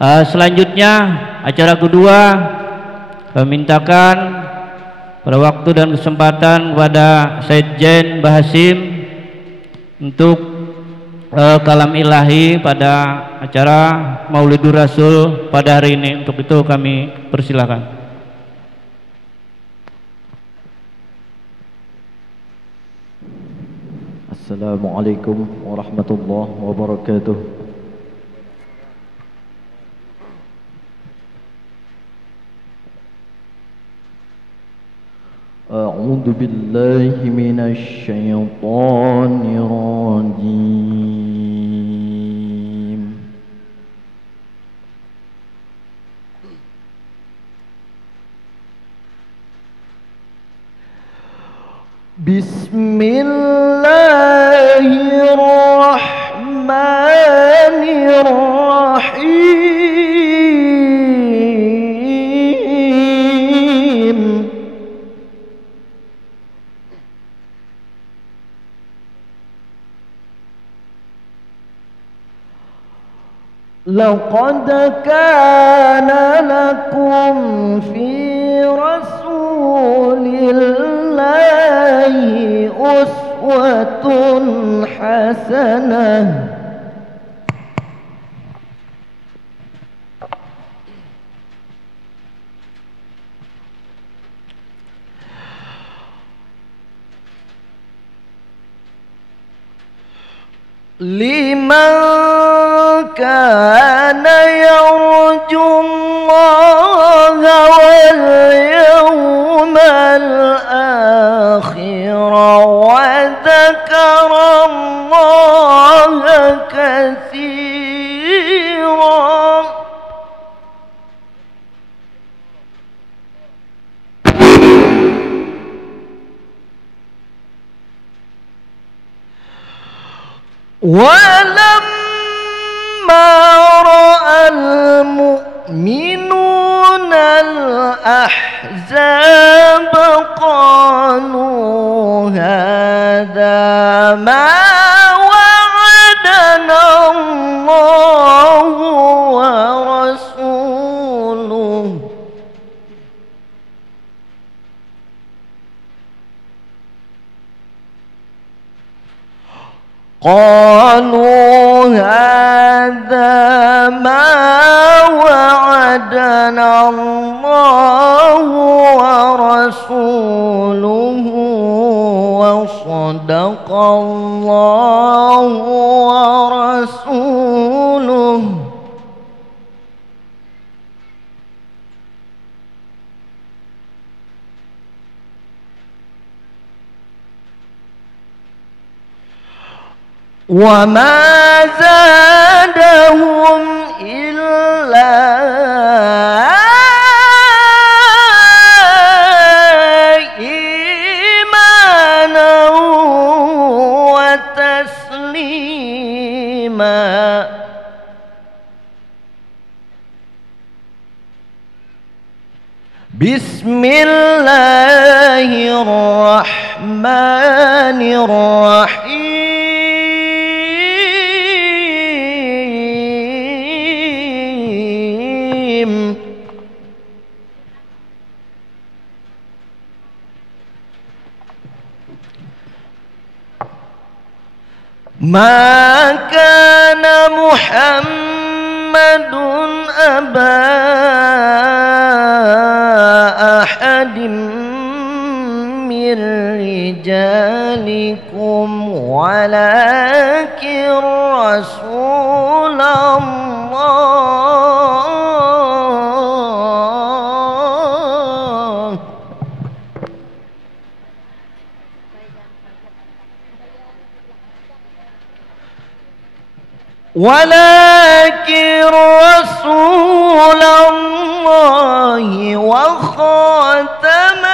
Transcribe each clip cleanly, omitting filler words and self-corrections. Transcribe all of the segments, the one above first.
Selanjutnya acara kedua kami mintakan pada waktu dan kesempatan kepada Said Jain Bahasim untuk kalam ilahi pada acara Maulidur Rasul pada hari ini. Untuk itu kami persilakan. Assalamualaikum warahmatullahi wabarakatuh. A'udzu billahi minasy syaithanir rajim. Bismillahirrahmanirrahim. Laqad kana lakum fi rasulillahi uswatun hasanah. Liman kana yarjullaha wal yawmal akhir wa dzakarallaha katsiran. Walamma ra'al mu'minuna al-ahzab qalu hadha ma wa'adana Allahu wa rasuluhu. قالوا هذا ما وعدنا الله ورسوله وصدق الله ورسوله. وما زادهم إلا إيمانا وتسليما. بسم الله الرحمن الرحيم. ما كان محمد أبا أحد من رجالكم ولكن رسول الله. ولكن رسول الله وخاتم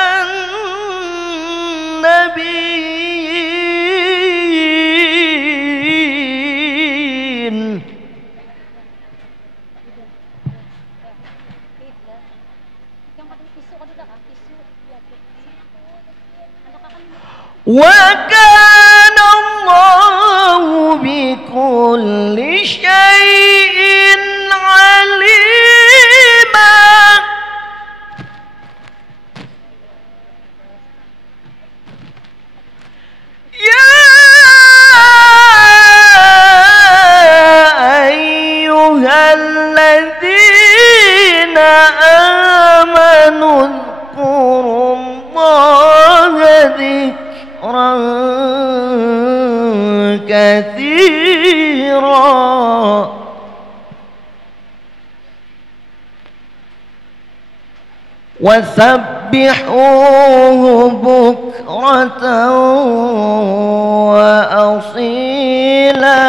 النبيين. وكان الله بكل شيء عليم. الذين آمنوا اذكروا الله ذكرا كثيرا وسبحوه بكرة وأصيلا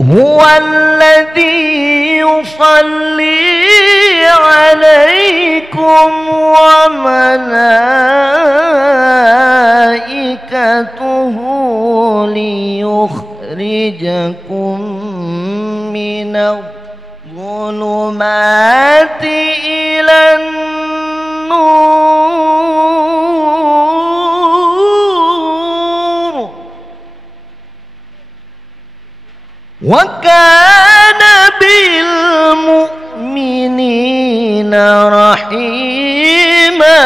هو الذي يصلي عليكم وملائكته ليخرجكم من الظلمات إلى النور وكان بالمؤمنين رحيما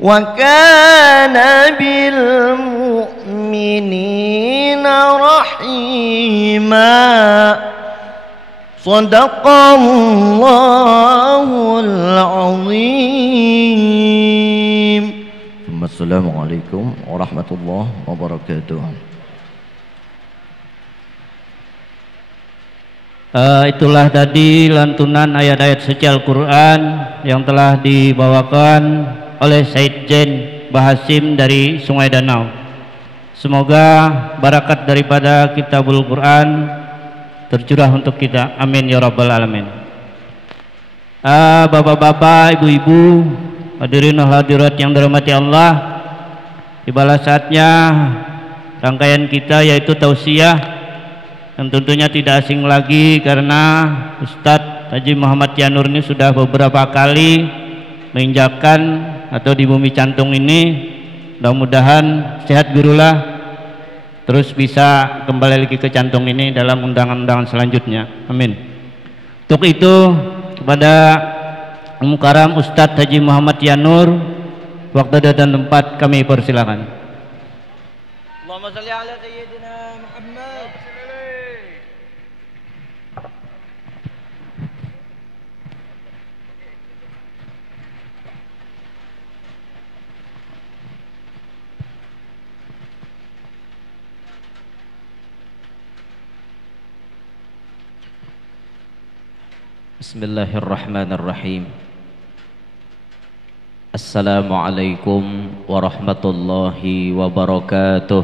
وكان بالمؤمنين رحيما صدق الله العظيم ثم السلام عليكم ورحمة الله وبركاته. Itulah tadi lantunan ayat-ayat suci Al-Quran yang telah dibawakan oleh Said Jen Bahasim dari Sungai Danau. Semoga barakat daripada Kitabul Quran tercurah untuk kita. Amin ya rabbal alamin. Bapak-bapak, ibu-ibu, hadirin hadirat yang dirahmati Allah, tibalah saatnya rangkaian kita yaitu tausiah yang tentunya tidak asing lagi karena Ustadz Haji Muhammad Yanur ini sudah beberapa kali menginjakkan atau di bumi cantung ini. Mudah-mudahan sehat gurulah, terus bisa kembali lagi ke cantung ini dalam undangan-undangan selanjutnya. Amin. Untuk itu kepada Mukaram Ustadz Haji Muhammad Yanur, waktu dan tempat kami persilakan. Allahumma shalli ala sayyidina Muhammad. Bismillahirrahmanirrahim. Assalamualaikum warahmatullahi wabarakatuh.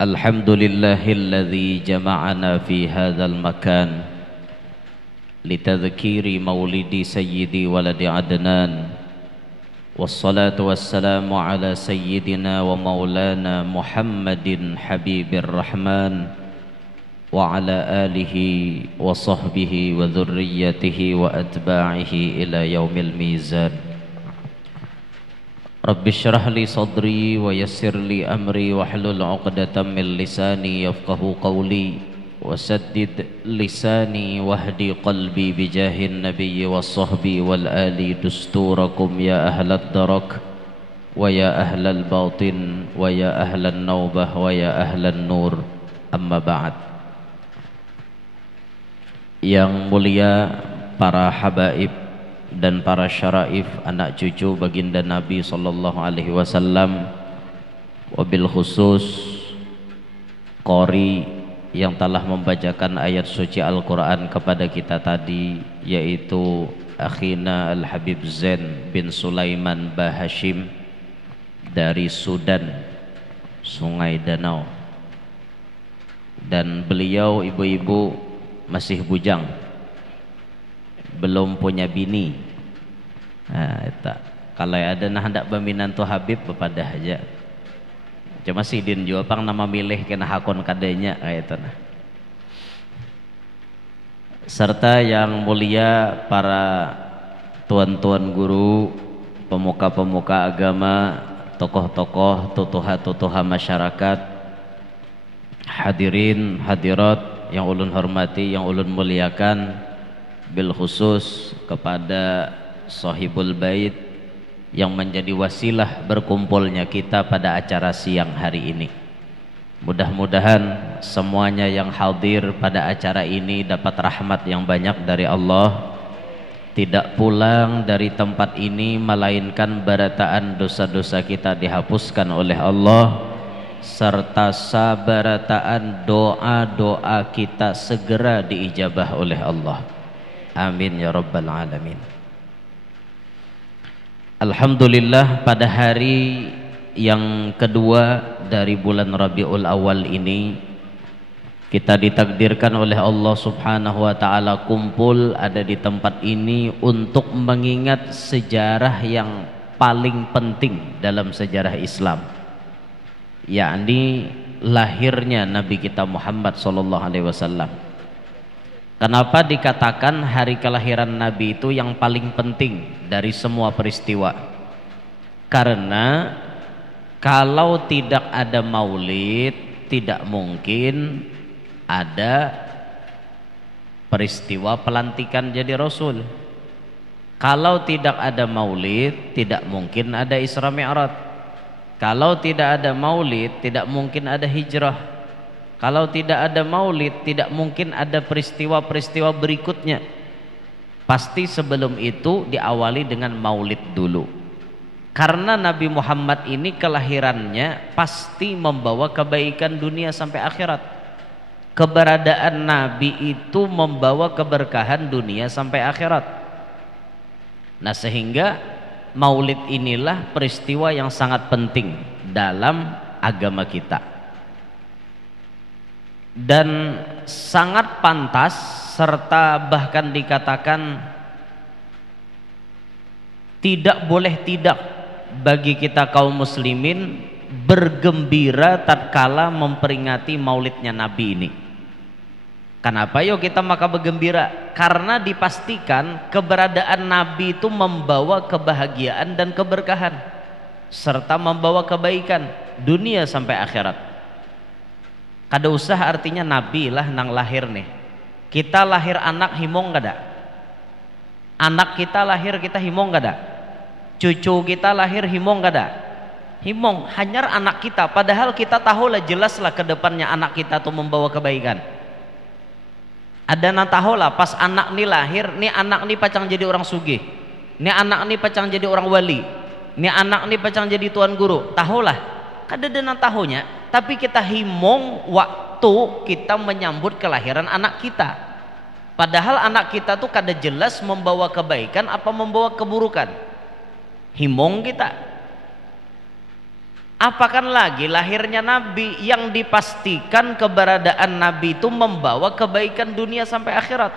Alhamdulillahilladzi jama'ana fi hadzal makan litadhkiri maulidi sayyidi waladi adnan. Wassalatu wassalamu ala sayyidina wa maulana Muhammadin habibir rahman wa ala alihi wa sahbihi wa dhurriyyatihi wa atba'ihi ila yaumil mizan. Rabbi shrah li sadri wa yassir li amri wa hlul 'uqdatam min lisani yafqahu qawli wa saddid lisani wahdi qalbi bijahin nabiyyi was sahbi wal ali dusturakum ya ahlad darak wa ya ahlal batin wa ya ahlan naubah wa ya ahlan nur. Amma ba'd. Yang mulia para habaib dan para syaraif anak cucu baginda Nabi sallallahu alaihi wasallam, wabil khusus qori yang telah membacakan ayat suci Al-Quran kepada kita tadi, yaitu akhina Al-Habib Zain bin Sulaiman Bahashim dari Sudan, Sungai Danau. Dan beliau ibu-ibu masih bujang, belum punya bini. Nah, kalau ada nah hendak baminantu Habib kepada aja. Cuma sidin jua pang nama milih kena hakon kadenya kayak itu nah. Serta yang mulia para tuan-tuan guru, pemuka-pemuka agama, tokoh-tokoh, tutuha-tutuha masyarakat, hadirin hadirat yang ulun hormati, yang ulun muliakan, bil khusus kepada sahibul bait yang menjadi wasilah berkumpulnya kita pada acara siang hari ini. Mudah-mudahan semuanya yang hadir pada acara ini dapat rahmat yang banyak dari Allah, tidak pulang dari tempat ini melainkan barataan dosa-dosa kita dihapuskan oleh Allah, serta sabarataan doa-doa kita segera diijabah oleh Allah. Amin ya rabbal alamin. Alhamdulillah, pada hari yang kedua dari bulan Rabiul Awal ini kita ditakdirkan oleh Allah Subhanahu wa taala kumpul ada di tempat ini untuk mengingat sejarah yang paling penting dalam sejarah Islam, yakni lahirnya Nabi kita Muhammad sallallahu alaihi wasallam. Kenapa dikatakan hari kelahiran Nabi itu yang paling penting dari semua peristiwa? Karena kalau tidak ada maulid, tidak mungkin ada peristiwa pelantikan jadi Rasul. Kalau tidak ada maulid, tidak mungkin ada Isra Mi'raj. Kalau tidak ada maulid, tidak mungkin ada hijrah. Kalau tidak ada maulid, tidak mungkin ada peristiwa-peristiwa berikutnya. Pasti sebelum itu diawali dengan maulid dulu. Karena Nabi Muhammad ini kelahirannya pasti membawa kebaikan dunia sampai akhirat. Keberadaan Nabi itu membawa keberkahan dunia sampai akhirat. Nah, sehingga maulid inilah peristiwa yang sangat penting dalam agama kita, dan sangat pantas serta bahkan dikatakan tidak boleh tidak bagi kita kaum muslimin bergembira tatkala memperingati maulidnya Nabi ini. Kenapa yuk kita maka bergembira? Karena dipastikan keberadaan Nabi itu membawa kebahagiaan dan keberkahan serta membawa kebaikan dunia sampai akhirat. Kada usah artinya Nabi lah nang lahir nih. Kita lahir anak himong kada? Anak kita lahir kita himong kada? Cucu kita lahir himong kada? Himong, hanyar anak kita. Padahal kita tahu lah jelas lah ke depannya anak kita tuh membawa kebaikan. Ada nang tahu lah pas anak nih lahir, nih anak nih pacang jadi orang sugih, nih anak nih pacang jadi orang wali, nih anak nih pacang jadi tuan guru. Tahu lah, kada ada nang tahunya. Tapi kita himong waktu kita menyambut kelahiran anak kita. Padahal anak kita tuh kada jelas membawa kebaikan apa membawa keburukan. Himong kita. Apakan lagi lahirnya Nabi yang dipastikan keberadaan Nabi itu membawa kebaikan dunia sampai akhirat.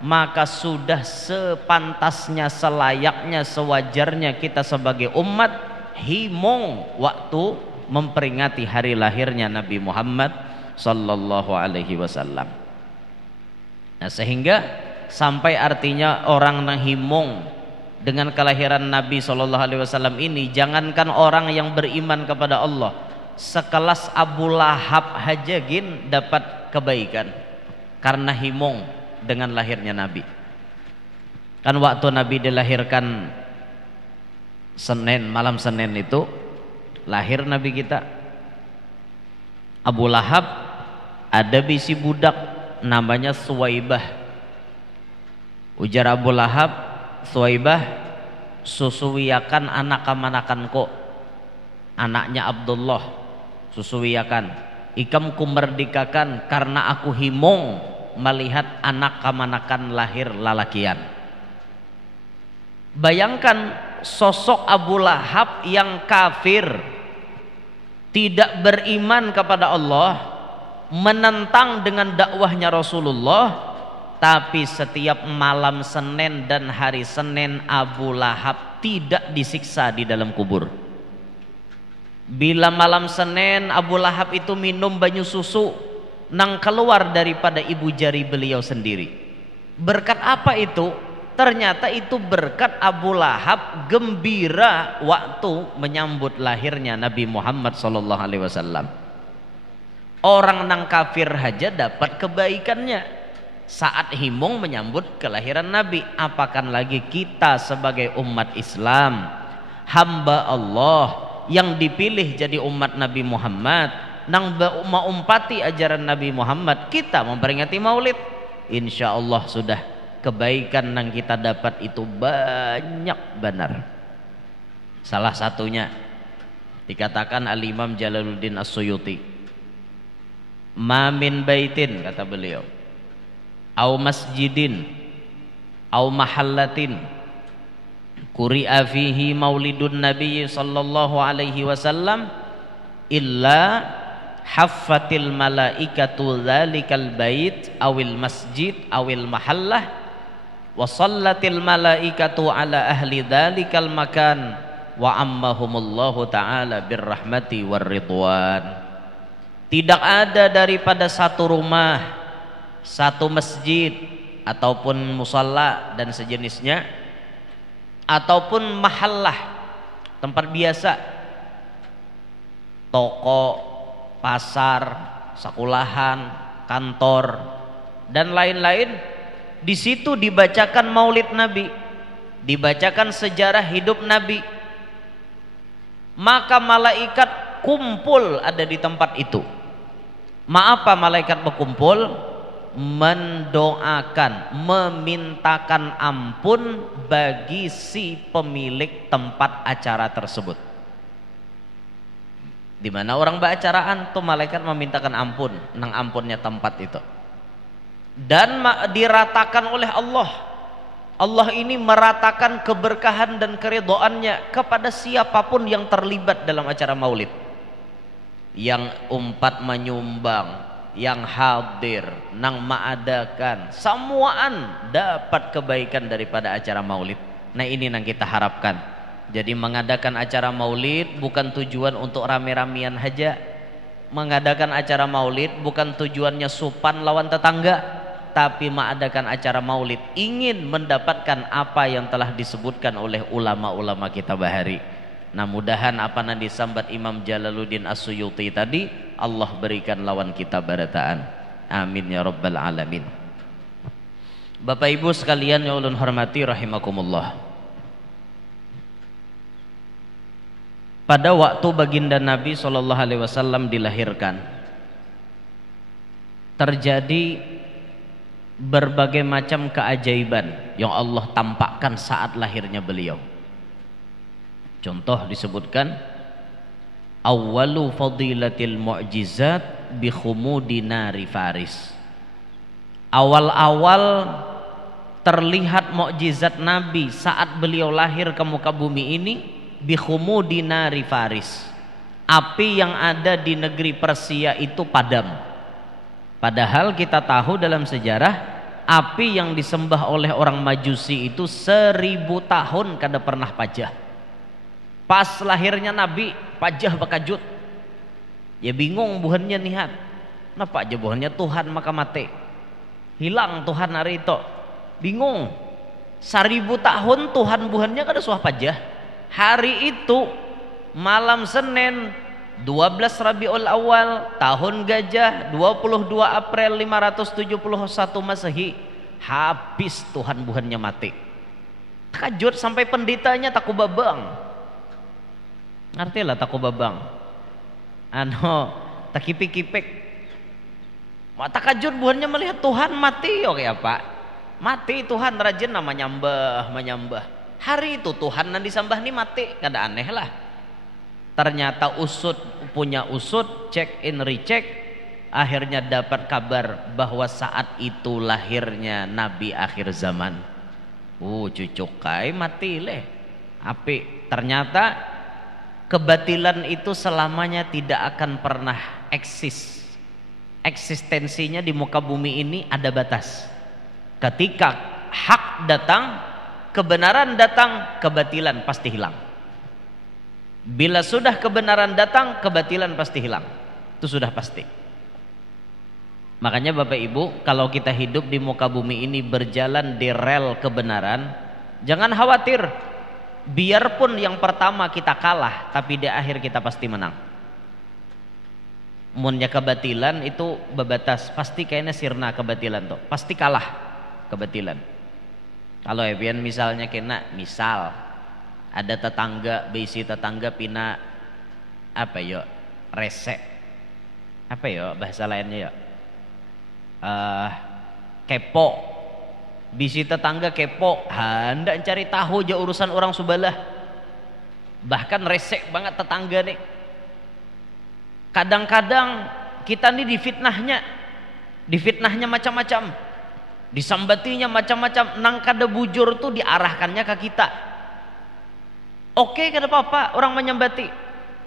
Maka sudah sepantasnya, selayaknya, sewajarnya kita sebagai umat himong waktu memperingati hari lahirnya Nabi Muhammad sallallahu alaihi wasallam. Nah, sehingga sampai artinya orang yang himong dengan kelahiran Nabi sallallahu alaihi wasallam ini, jangankan orang yang beriman kepada Allah, sekelas Abu Lahab aja gin dapat kebaikan karena himong dengan lahirnya Nabi. Kan waktu Nabi dilahirkan Senin, malam Senin itu lahir Nabi kita. Abu Lahab ada bisi budak namanya Suwaibah. Ujar Abu Lahab, Suwaibah, susuwiakan anak kamanakan kok, anaknya Abdullah, susuwiakan ikam kumerdikakan karena aku himong melihat anak kamanakan lahir lalakian. Bayangkan sosok Abu Lahab yang kafir, tidak beriman kepada Allah, menentang dengan dakwahnya Rasulullah. Tapi setiap malam Senin dan hari Senin Abu Lahab tidak disiksa di dalam kubur. Bila malam Senin Abu Lahab itu minum banyu susu nang keluar daripada ibu jari beliau sendiri. Berkat apa itu? Ternyata itu berkat Abu Lahab gembira waktu menyambut lahirnya Nabi Muhammad SAW. Orang nang kafir aja dapat kebaikannya saat himung menyambut kelahiran Nabi. Apakan lagi kita sebagai umat Islam, hamba Allah yang dipilih jadi umat Nabi Muhammad nang maumpati ajaran Nabi Muhammad, kita memperingati maulid, insya Allah sudah kebaikan yang kita dapat itu banyak benar. Salah satunya dikatakan Al-Imam Jalaluddin As-Suyuti, ma min baitin, kata beliau, au masjidin au mahallatin quri'a fihi maulidun nabiy sallallahu alaihi wasallam illa haffatil malaikatu dzalikal bait awil masjid awil mahallah wa sallatil malaikatu ala ahli dzalikal makan wa ammahumullahu ta'ala birrahmati warridwan. Tidak ada daripada satu rumah, satu masjid ataupun musalla dan sejenisnya, ataupun mahallah, tempat biasa, toko, pasar, sekolahan, kantor dan lain-lain, di situ dibacakan maulid Nabi, dibacakan sejarah hidup Nabi, maka malaikat kumpul ada di tempat itu. Apa malaikat berkumpul? Mendoakan, memintakan ampun bagi si pemilik tempat acara tersebut. Di mana orang beracaraan tuh malaikat memintakan ampun, nang ampunnya tempat itu. Dan diratakan oleh Allah. Allah ini meratakan keberkahan dan keridhaannya kepada siapapun yang terlibat dalam acara maulid. Yang umpat menyumbang, yang hadir, nang mengadakan, semuaan dapat kebaikan daripada acara maulid. Nah ini yang kita harapkan. Jadi mengadakan acara maulid bukan tujuan untuk rame-ramean saja. Mengadakan acara maulid bukan tujuannya supan lawan tetangga, tapi mengadakan acara maulid ingin mendapatkan apa yang telah disebutkan oleh ulama-ulama kita bahari. Nah mudahan apa yang disambat Imam Jalaluddin As-Suyuti tadi Allah berikan lawan kita barataan. Amin ya rabbal alamin. Bapak Ibu sekalian yang ulun hormati rahimakumullah. Pada waktu baginda Nabi SAW dilahirkan, terjadi berbagai macam keajaiban yang Allah tampakkan saat lahirnya beliau. Contoh disebutkan, awwalu fadilatil mu'jizat bi khumudi nari Faris. Awal-awal terlihat mukjizat Nabi saat beliau lahir ke muka bumi ini bi khumudi nari Faris. Api yang ada di negeri Persia itu padam. Padahal kita tahu dalam sejarah api yang disembah oleh orang Majusi itu 1000 tahun kada pernah pajah. Pas lahirnya Nabi pajah bakajut. Ya bingung buhannya nihat. Napa aja buhannya Tuhan maka mati. Hilang Tuhan hari itu. Bingung. 1000 tahun Tuhan buhannya kada suah pajah. Hari itu malam Senin 12 Rabiul Awal tahun Gajah 22 April 571 Masehi, habis Tuhan buhannya mati. Takajut sampai pendetanya takubabang. Ngerti lah takubabang. Takipik-kipik. Takajut buhannya melihat Tuhan mati. Oke apa? Mati Tuhan rajin nama menyembah. Hari itu Tuhan yang disembah nih mati, kada aneh lah. Ternyata punya usut, check in recheck, akhirnya dapat kabar bahwa saat itu lahirnya Nabi akhir zaman. Cucukai mati leh. Api. Ternyata kebatilan itu selamanya tidak akan pernah eksis. Eksistensinya di muka bumi ini ada batas. Ketika hak datang, kebenaran datang, kebatilan pasti hilang. Bila sudah kebenaran datang, kebatilan pasti hilang. Itu sudah pasti. Makanya Bapak Ibu, kalau kita hidup di muka bumi ini berjalan di rel kebenaran, jangan khawatir. Biarpun yang pertama kita kalah, tapi di akhir kita pasti menang. Munnya kebatilan itu bebatas, pasti kayaknya sirna kebatilan tuh, pasti kalah kebatilan. Kalau Evian misalnya kena, misal ada tetangga, bisi tetangga pina apa yo resek, apa yo bahasa lainnya yo kepo, bisi tetangga kepo, hendak cari tahu aja urusan orang subalah, bahkan resek banget tetangga nih. Kadang-kadang kita nih difitnahnya macam-macam, disambatinya macam-macam, nang kada bujur tuh diarahkannya ke kita. Oke, kada apa-apa orang menyambati,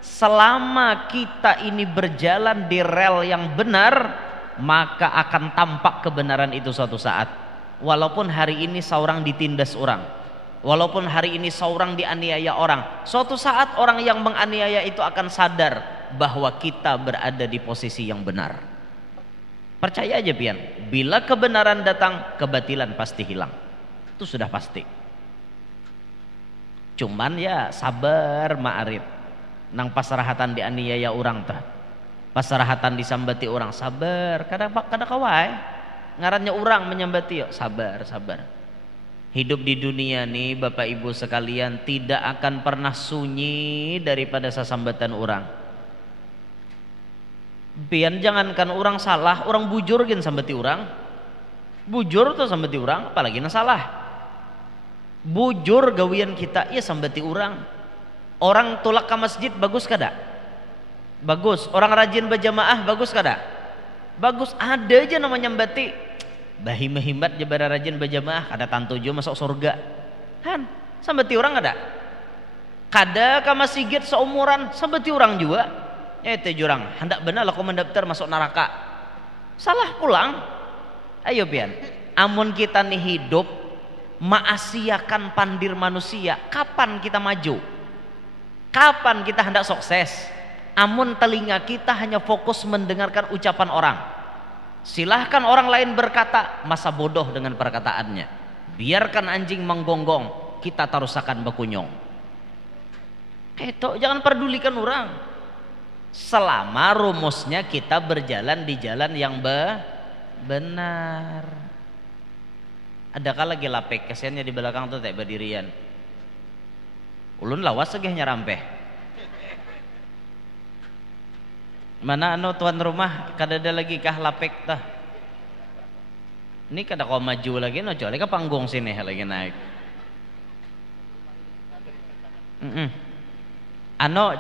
selama kita ini berjalan di rel yang benar, maka akan tampak kebenaran itu suatu saat. Walaupun hari ini seorang ditindas orang, walaupun hari ini seorang dianiaya orang, suatu saat orang yang menganiaya itu akan sadar bahwa kita berada di posisi yang benar. Percaya aja pian, bila kebenaran datang, kebatilan pasti hilang. Itu sudah pasti. Cuman ya sabar ma'arif. Nang pasarahatan dianiaya orang tah, pasarahatan disambati orang, sabar. Kada kawai ngarannya orang menyambati, yuk sabar. Hidup di dunia nih Bapak Ibu sekalian tidak akan pernah sunyi daripada sesambatan orang. Pian jangankan orang salah, orang bujur gen sambati orang. Bujur tuh sambati orang, apalagi na salah. Bujur gawian kita ya sambati orang. Orang tolak ke masjid bagus kada? Bagus. Orang rajin berjamaah bagus kada? Bagus. Ada aja namanya nyambati. Bahim-himat jabara rajin berjamaah, kada tantu jo masuk surga. Han, sambati orang kada? Kada ke masjid seumuran sambati orang juga. Ya itu jurang, hendak benar aku mendaftar masuk neraka. Salah pulang. Ayo pian, amun kita nih hidup maasiakan pandir manusia, kapan kita maju? Kapan kita hendak sukses? Amun telinga kita hanya fokus mendengarkan ucapan orang. Silahkan orang lain berkata, masa bodoh dengan perkataannya. Biarkan anjing menggonggong, kita tarusakan bekunyong. Itu jangan pedulikan orang. Selama rumusnya kita berjalan di jalan yang benar. Adakah lagi lapek kesiannya di belakang tuh tak berdirian. Ulun lawas segehnya rampeh. Mana tuan rumah kada ada lagi kah lapek tah. Ini kada kau maju lagi no coba ke panggung sini lagi naik.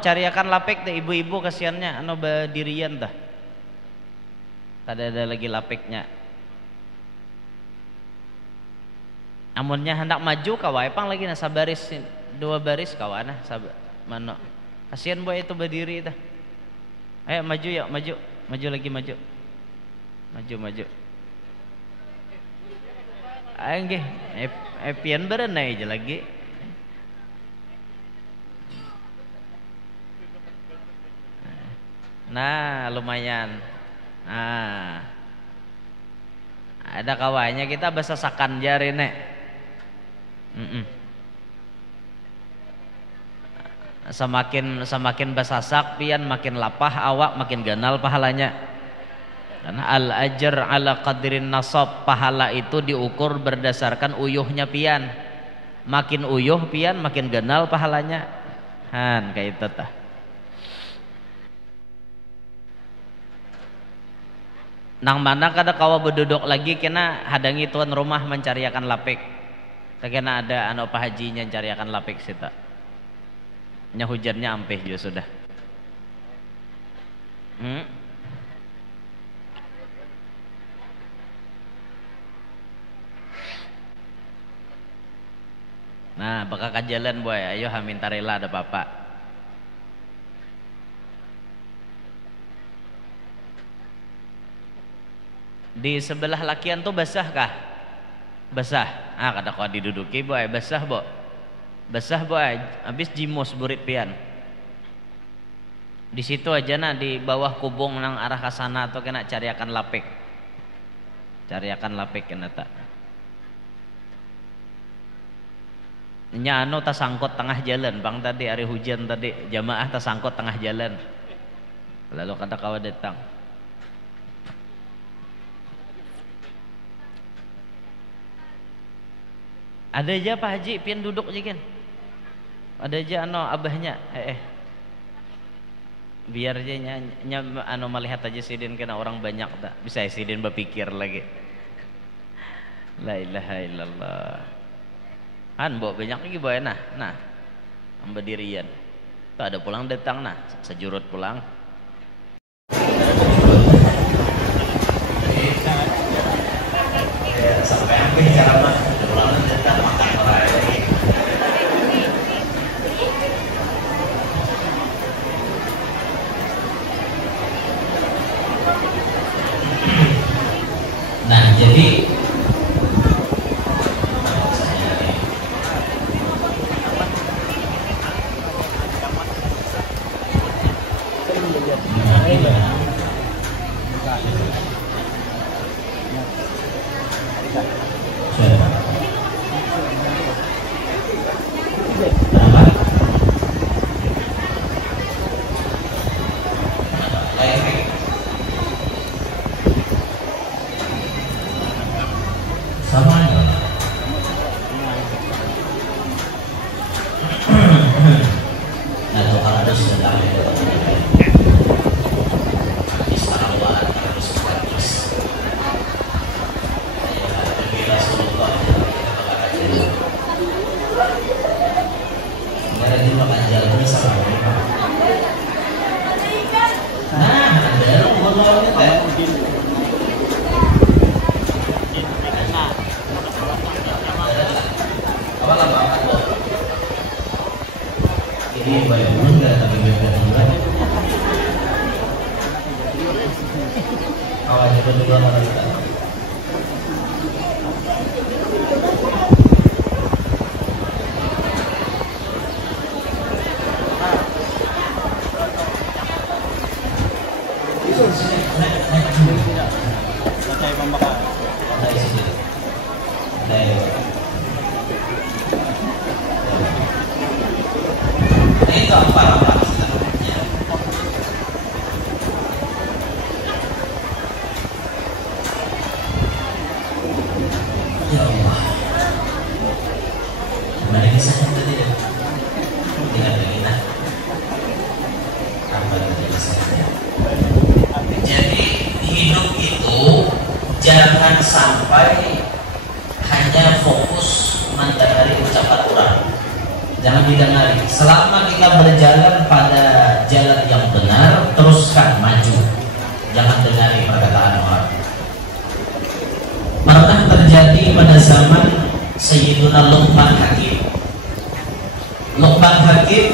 Cariakan lapek teh ibu-ibu kasihannya berdirian tah. Kada ada lagi lapeknya. Amunnya hendak maju kawai pang lagi na sabaris 2 baris kawana mano. Kasihan boy itu berdiri tah. Ayo maju yuk, maju lagi maju. Maju. Ayo nggih, pian berenai aja lagi. Nah lumayan. Nah ada kawannya kita besasakan jari nek. Semakin besasak pian makin lapah awak, makin ganal pahalanya. Karena al ajr ala qadrin nasab, pahala itu diukur berdasarkan uyuhnya pian. Makin uyuh pian makin ganal pahalanya. Han kayak itu tah. Nang mana kada kawa berduduk lagi kena hadangi tuan rumah mencariakan lapik. Kena ada Pak Hajinya mencariakan lapik sita. Nya hujannya ampeh juga sudah. Nah, bakal kajalan boy. Ayo minta rela ada bapak. Di sebelah lakian tuh basah kah? Basah. Kata kau diduduki boy, basah boy. Basah boy. Habis jimus burit pian. Di situ aja nah di bawah kubung nang arah ke sana atau kena cariakan lapik. Cariakan lapik kena tak. Nya tasangkot tengah jalan bang tadi hari hujan tadi jamaah tasangkot tengah jalan. Lalu kata kau datang. Ada aja Pak Haji pian duduk aja kan. Ada aja abahnya biar aja melihat aja sidin kena orang banyak tak bisa sidin berpikir lagi. La ilaha illallah. Bawa banyak lagi bawa nah berdirian. Tak ada pulang datang nah sejurut pulang. Sampai hampir cara mah pulang datang makan orang lagi. Nah jadi ini banyak bunda tapi banyak bunda. Awalnya berdua orang kita. Jadi hidup itu jangan sampai hanya fokus mendengari ucapan orang, jangan didengari. Selama kita berjalan pada jalan yang benar, teruskan maju, jangan dengari perkataan orang. Pernah terjadi pada zaman Sayyiduna Luqman Hakim. Luqman Hakim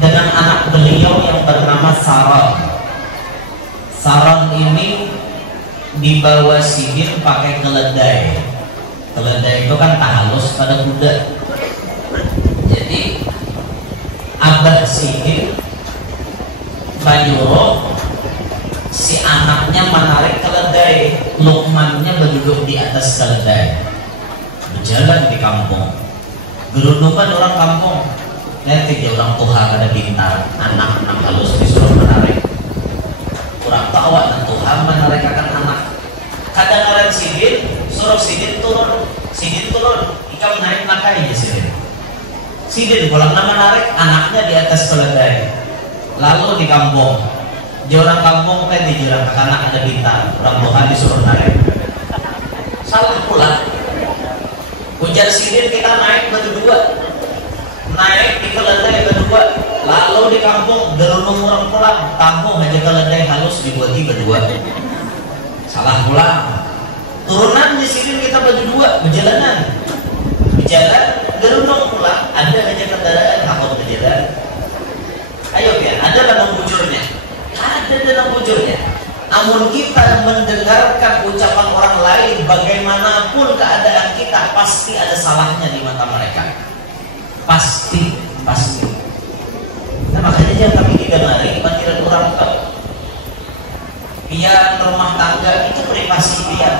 dengan anak beliau yang bernama Saron. Saron ini dibawa Sidin pakai keledai. Keledai itu kan tak halus pada kuda. Jadi abah Sidin Banyuro si anaknya menarik keledai, Luqmannya berduduk di atas keledai, berjalan di kampung. Gerundukan orang kampung, lihat dia orang Tuhan ada pintar, anak-anak halus disuruh menarik. Kurang tahu dan Tuhan menarik akan anak. Kadang-kadang Sidin suruh Sidin turun, ikam naik makanya Sidin. Sidin pulang nama narik anaknya di atas keledai. Lalu di kampung, di orang kampung di orang anak ada pintar, orang Tuhan disuruh narik. Salah pula. Ujar Sidin kita naik berdua. Naik di keledai berdua, lalu di kampung derunung orang pulang, kampung aja keledai halus dibuati berdua. Salah pulang. Turunan di sini kita berdua berjalanan, berjalan derunung pulang, ada aja kendaraan takut berjalan. Ayo ya, ada dalam bujurnya, ada dalam bujurnya. Namun kita mendengarkan ucapan orang lain, bagaimanapun keadaan kita pasti ada salahnya di mata mereka. Pasti. Nah makanya jangan kami didengari panggilan orang tahu. Biar rumah tangga itu privasi dia.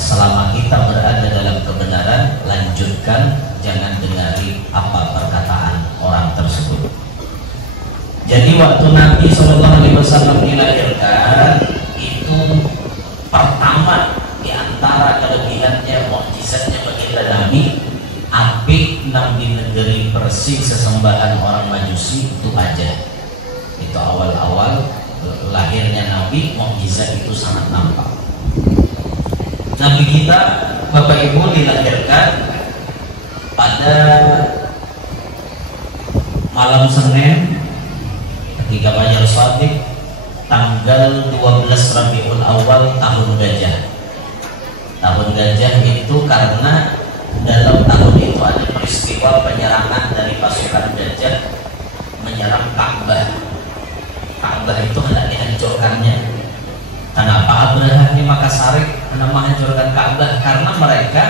Selama kita berada dalam kebenaran, lanjutkan, jangan dengari apa perkataan orang tersebut. Jadi waktu Nabi SAW dilahirkan, itu pertama di antara kelebihannya, mukjizatnya baginda Nabi, apik nang di negeri Persik sesembahan orang Majusi itu aja. Itu awal-awal lahirnya Nabi, mukjizat itu sangat nampak. Nabi kita, Bapak Ibu, dilahirkan pada malam Senin ketika Fajar Shadiq tanggal 12 Rabiul Awal tahun gajah. Tahun gajah itu karena dalam tahun itu ada peristiwa penyerangan dari pasukan gajah menyerang Ka'bah. Ka'bah itu hendak dihancurkannya. Kenapa Abraha di Makassar hendak menghancurkan Ka'bah? Karena mereka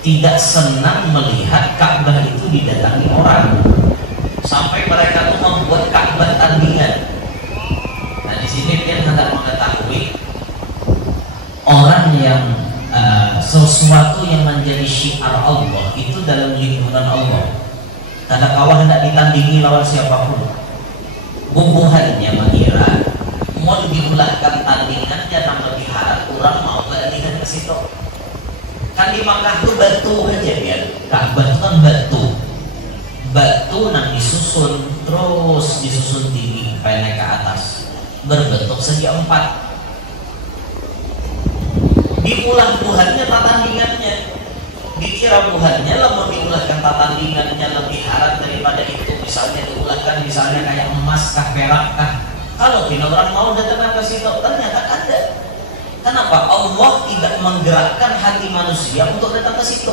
tidak senang melihat Ka'bah itu didatangi orang, sampai mereka tuh membuat Ka'bah tandingan. Nah, di sini dia hendak mengetahui orang yang sesuatu yang menjadi syiar Allah itu dalam lingkungan Allah. Karena kawan hendak ditandingi lawan siapapun, bubuhannya mengira mau diulahkan tandingannya tanpa diharap orang mau tandingan ke situ. Kan di Makkah tuh batu aja ya, Ka'bah itu kan batu nang disusun terus disusun tinggi naik ke atas berbentuk segi empat. Diulah Tuhannya tandingannya, dikira Tuhannya lah mau diulahkan tandingannya lebih harap daripada itu. Misalnya diulahkan misalnya kayak emas kah, perak kah. Kalau bila orang mau datang ke situ, ternyata ada. Kenapa? Allah tidak menggerakkan hati manusia untuk datang ke situ.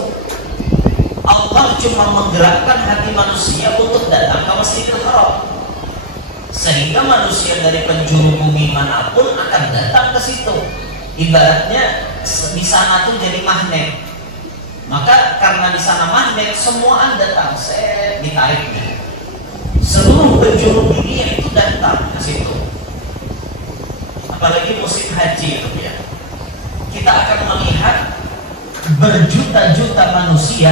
Allah cuma menggerakkan hati manusia untuk datang ke Masjidil Haram. Sehingga manusia dari penjuru bumi manapun akan datang ke situ. Ibaratnya di sana tuh jadi magnet. Maka karena di sana magnet, semua datang, ditariknya. Seluruh penjuru dunia itu datang ke situ. Apalagi musim haji itu ya. Kita akan melihat berjuta-juta manusia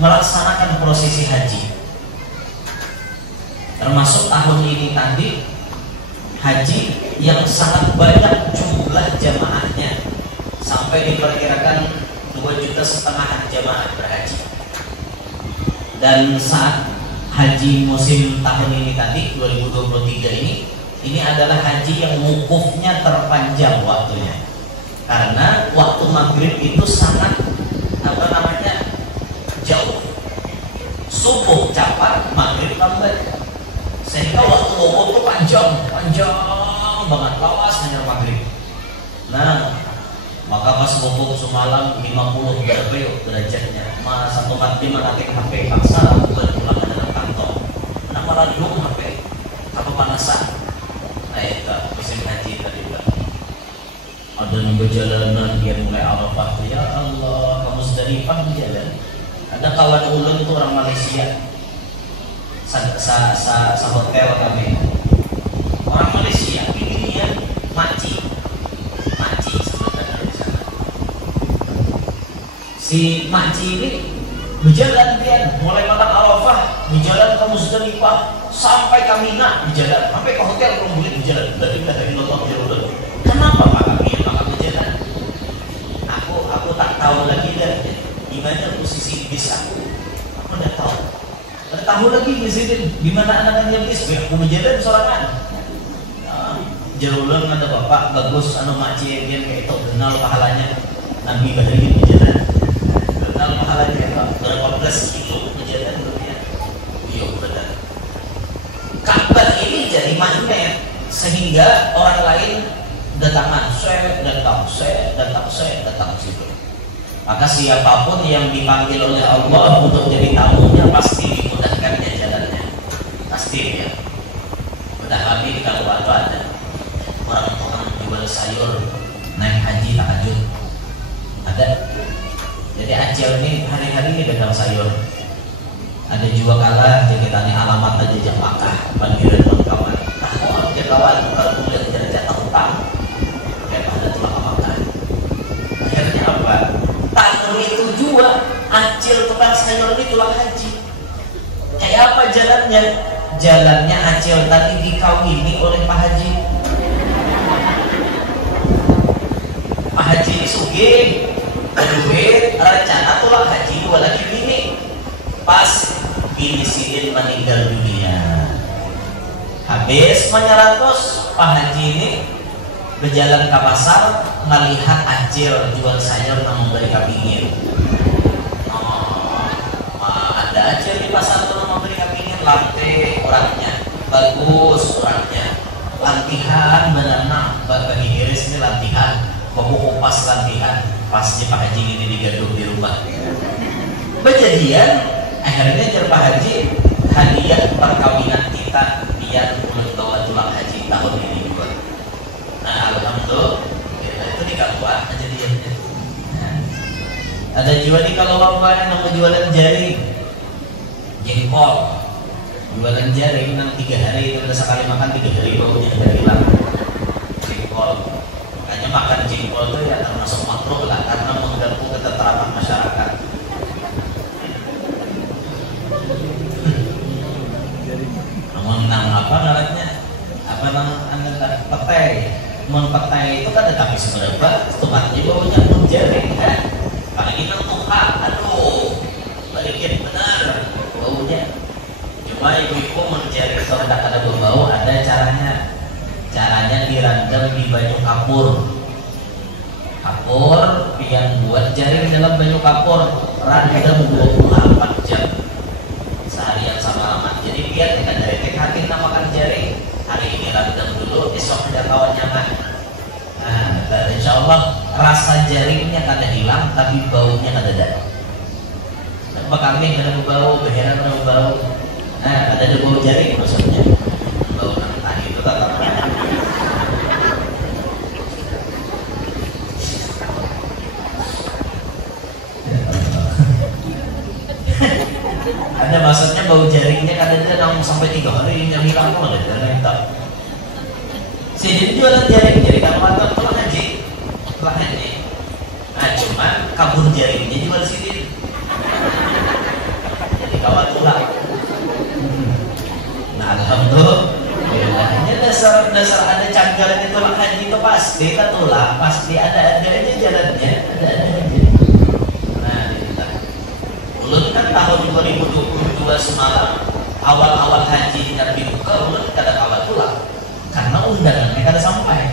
melaksanakan prosesi haji. Termasuk tahun ini tadi haji yang sangat banyak jumlah jamaahnya, sampai diperkirakan 2,5 juta jamaah berhaji. Dan saat haji musim tahun ini tadi 2023 ini adalah haji yang wukufnya terpanjang waktunya, karena waktu maghrib itu sangat jauh, subuh cepat, maghrib lambat, sehingga waktu wukuf itu panjang banget, lawas hanya maghrib. Nah, maka pas wukuf semalam 50 derajatnya, satu kali mengaktif HP paksa pulang dalam kantor, kenapa radung HP apa panasan. Nah itu musim haji tadi ada yang berjalanan dia mulai Arafah, ya Allah kamu Musdalifah jalan. Ada kawan ulun itu orang Malaysia, hotel kami orang Malaysia, ini dia maci sebenarnya di sana. Si Makci ini berjalan dia mulai makan Arafah, berjalan ke Musdalifah sampai ke Mina, berjalan sampai ke hotel belum boleh berjalan. Berarti kita lagi nonton berjalan. Kenapa Pak kami makan berjalan? Aku tak tahu lagi dan di mana posisi bis aku udah tahu. Udah tahu lagi presiden di mana anak-anaknya bis, aku berjalan sorangan. Jarulan ada bapak bagus anu Makci dia kayak itu kenal pahalanya Nabi Badri berjalan. Kenal pahalanya Pak, berapa belas kilo berjalan dunia. Iya benar. Ka'bah ini jadi magnet sehingga orang lain datangan, saya datang situ. Maka siapapun yang dipanggil oleh Allah untuk jadi tamunya pasti dimudahkannya jalannya, pasti ya. Udah habis kalau waktu ada orang-orang jual sayur naik haji tahajud ada. Jadi Acil ini hari-hari ini dagang sayur. Ada juga kalah jadi tanya alamat aja jam Makkah panggilan kawan. Oh dia kawan kalau lihat derajat utang kayak pada tulang makan. Akhirnya apa? Tahun itu juga Acil tukang sayur ini tulang haji. Kayak apa jalannya? Jalannya Acil tadi dikawini oleh Pak Haji. Pak Haji ini sugih, duit, rencana tulang haji dua lagi bini. Pas bini sidin meninggal dunia. Habis menyeratus, Pak Haji ini berjalan ke pasar melihat Acil jual sayur namun beri kapingin. Ada Acil di pasar tuh namun beri kapingin, lantai orangnya bagus, orangnya lantihan benar bagi iris ini lantihan, bahu kupas lantihan. Pasti Pak Haji ini digaduh di rumah. Kejadian akhirnya jar Pak Haji hadiah perkawinan kita dia untuk bawa tulang haji tahun ini juga. Nah alhamdulillah itu di Kalua kejadiannya. Nah, ada juga di Kalua yang jualan jaring jengkol, jualan jaring yang 3 hari itu sekali makan 3 hari baunya udah hilang. Jengkol makanya makan jengkol itu ya termasuk makruh lah karena mengganggu ketentraman masyarakat. Menang apa namanya? Apa namanya? Petai. Petai itu kan ada tapi seberapa tempatnya baunya jaring kan. Kalau kita tukar, aduh, balikin benar baunya. Cuma ibu-ibu menjaring kalau tidak ada bau ada caranya. Caranya direndam di baju kapur. Kapur yang buat jaring dalam baju kapur rendam 24 jam seharian sama lama. Jadi biar tidak dari hati kita makan jaring. Hari ini rendam dulu, besok ada kawan nyaman. Nah, insya Allah rasa jaringnya kada hilang, tapi baunya kada ada. Kambing kada bau, beheran kada bau. Nah, ada bau jaring maksudnya. Bau mentah itu tetap. Ada maksudnya bau jaringnya kadang-kadang sampai 3 hari yang hilang pun ada yang tahu. Sini jualan jaring kalau mantap telah haji. Nah cuman kabur jaringnya jual sini. Jadi kawan tulang. Nah alhamdulillah. Ini dasar ada canggaran itu haji itu pasti kita tulang pasti ada aja jalannya ada aja. Ulun kan tahun 2022 semalam awal-awal haji Nabi buka ulun kada kawan pulang karena undangannya kada sampai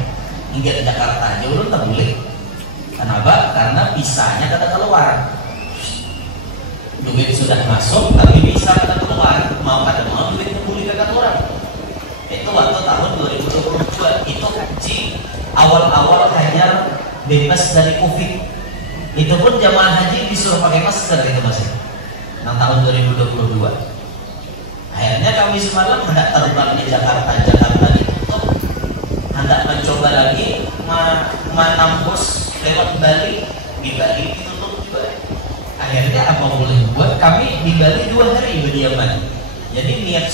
hingga di Jakarta aja ulun tak boleh. Kenapa? Karena visanya kada keluar. Duit sudah masuk tapi visa kada keluar. Mau kada mau duitnya boleh kada keluar. Itu waktu tahun 2022 itu haji awal-awal hanya bebas dari COVID. Itu pun jamaah haji disuruh pakai masker itu masih. Nah, tahun 2022. Akhirnya kami semalam hendak terbang di Jakarta ditutup. Hendak mencoba lagi menembus lewat Bali, di Bali ditutup juga. Akhirnya apa boleh buat kami di Bali 2 hari berdiaman. Jadi niat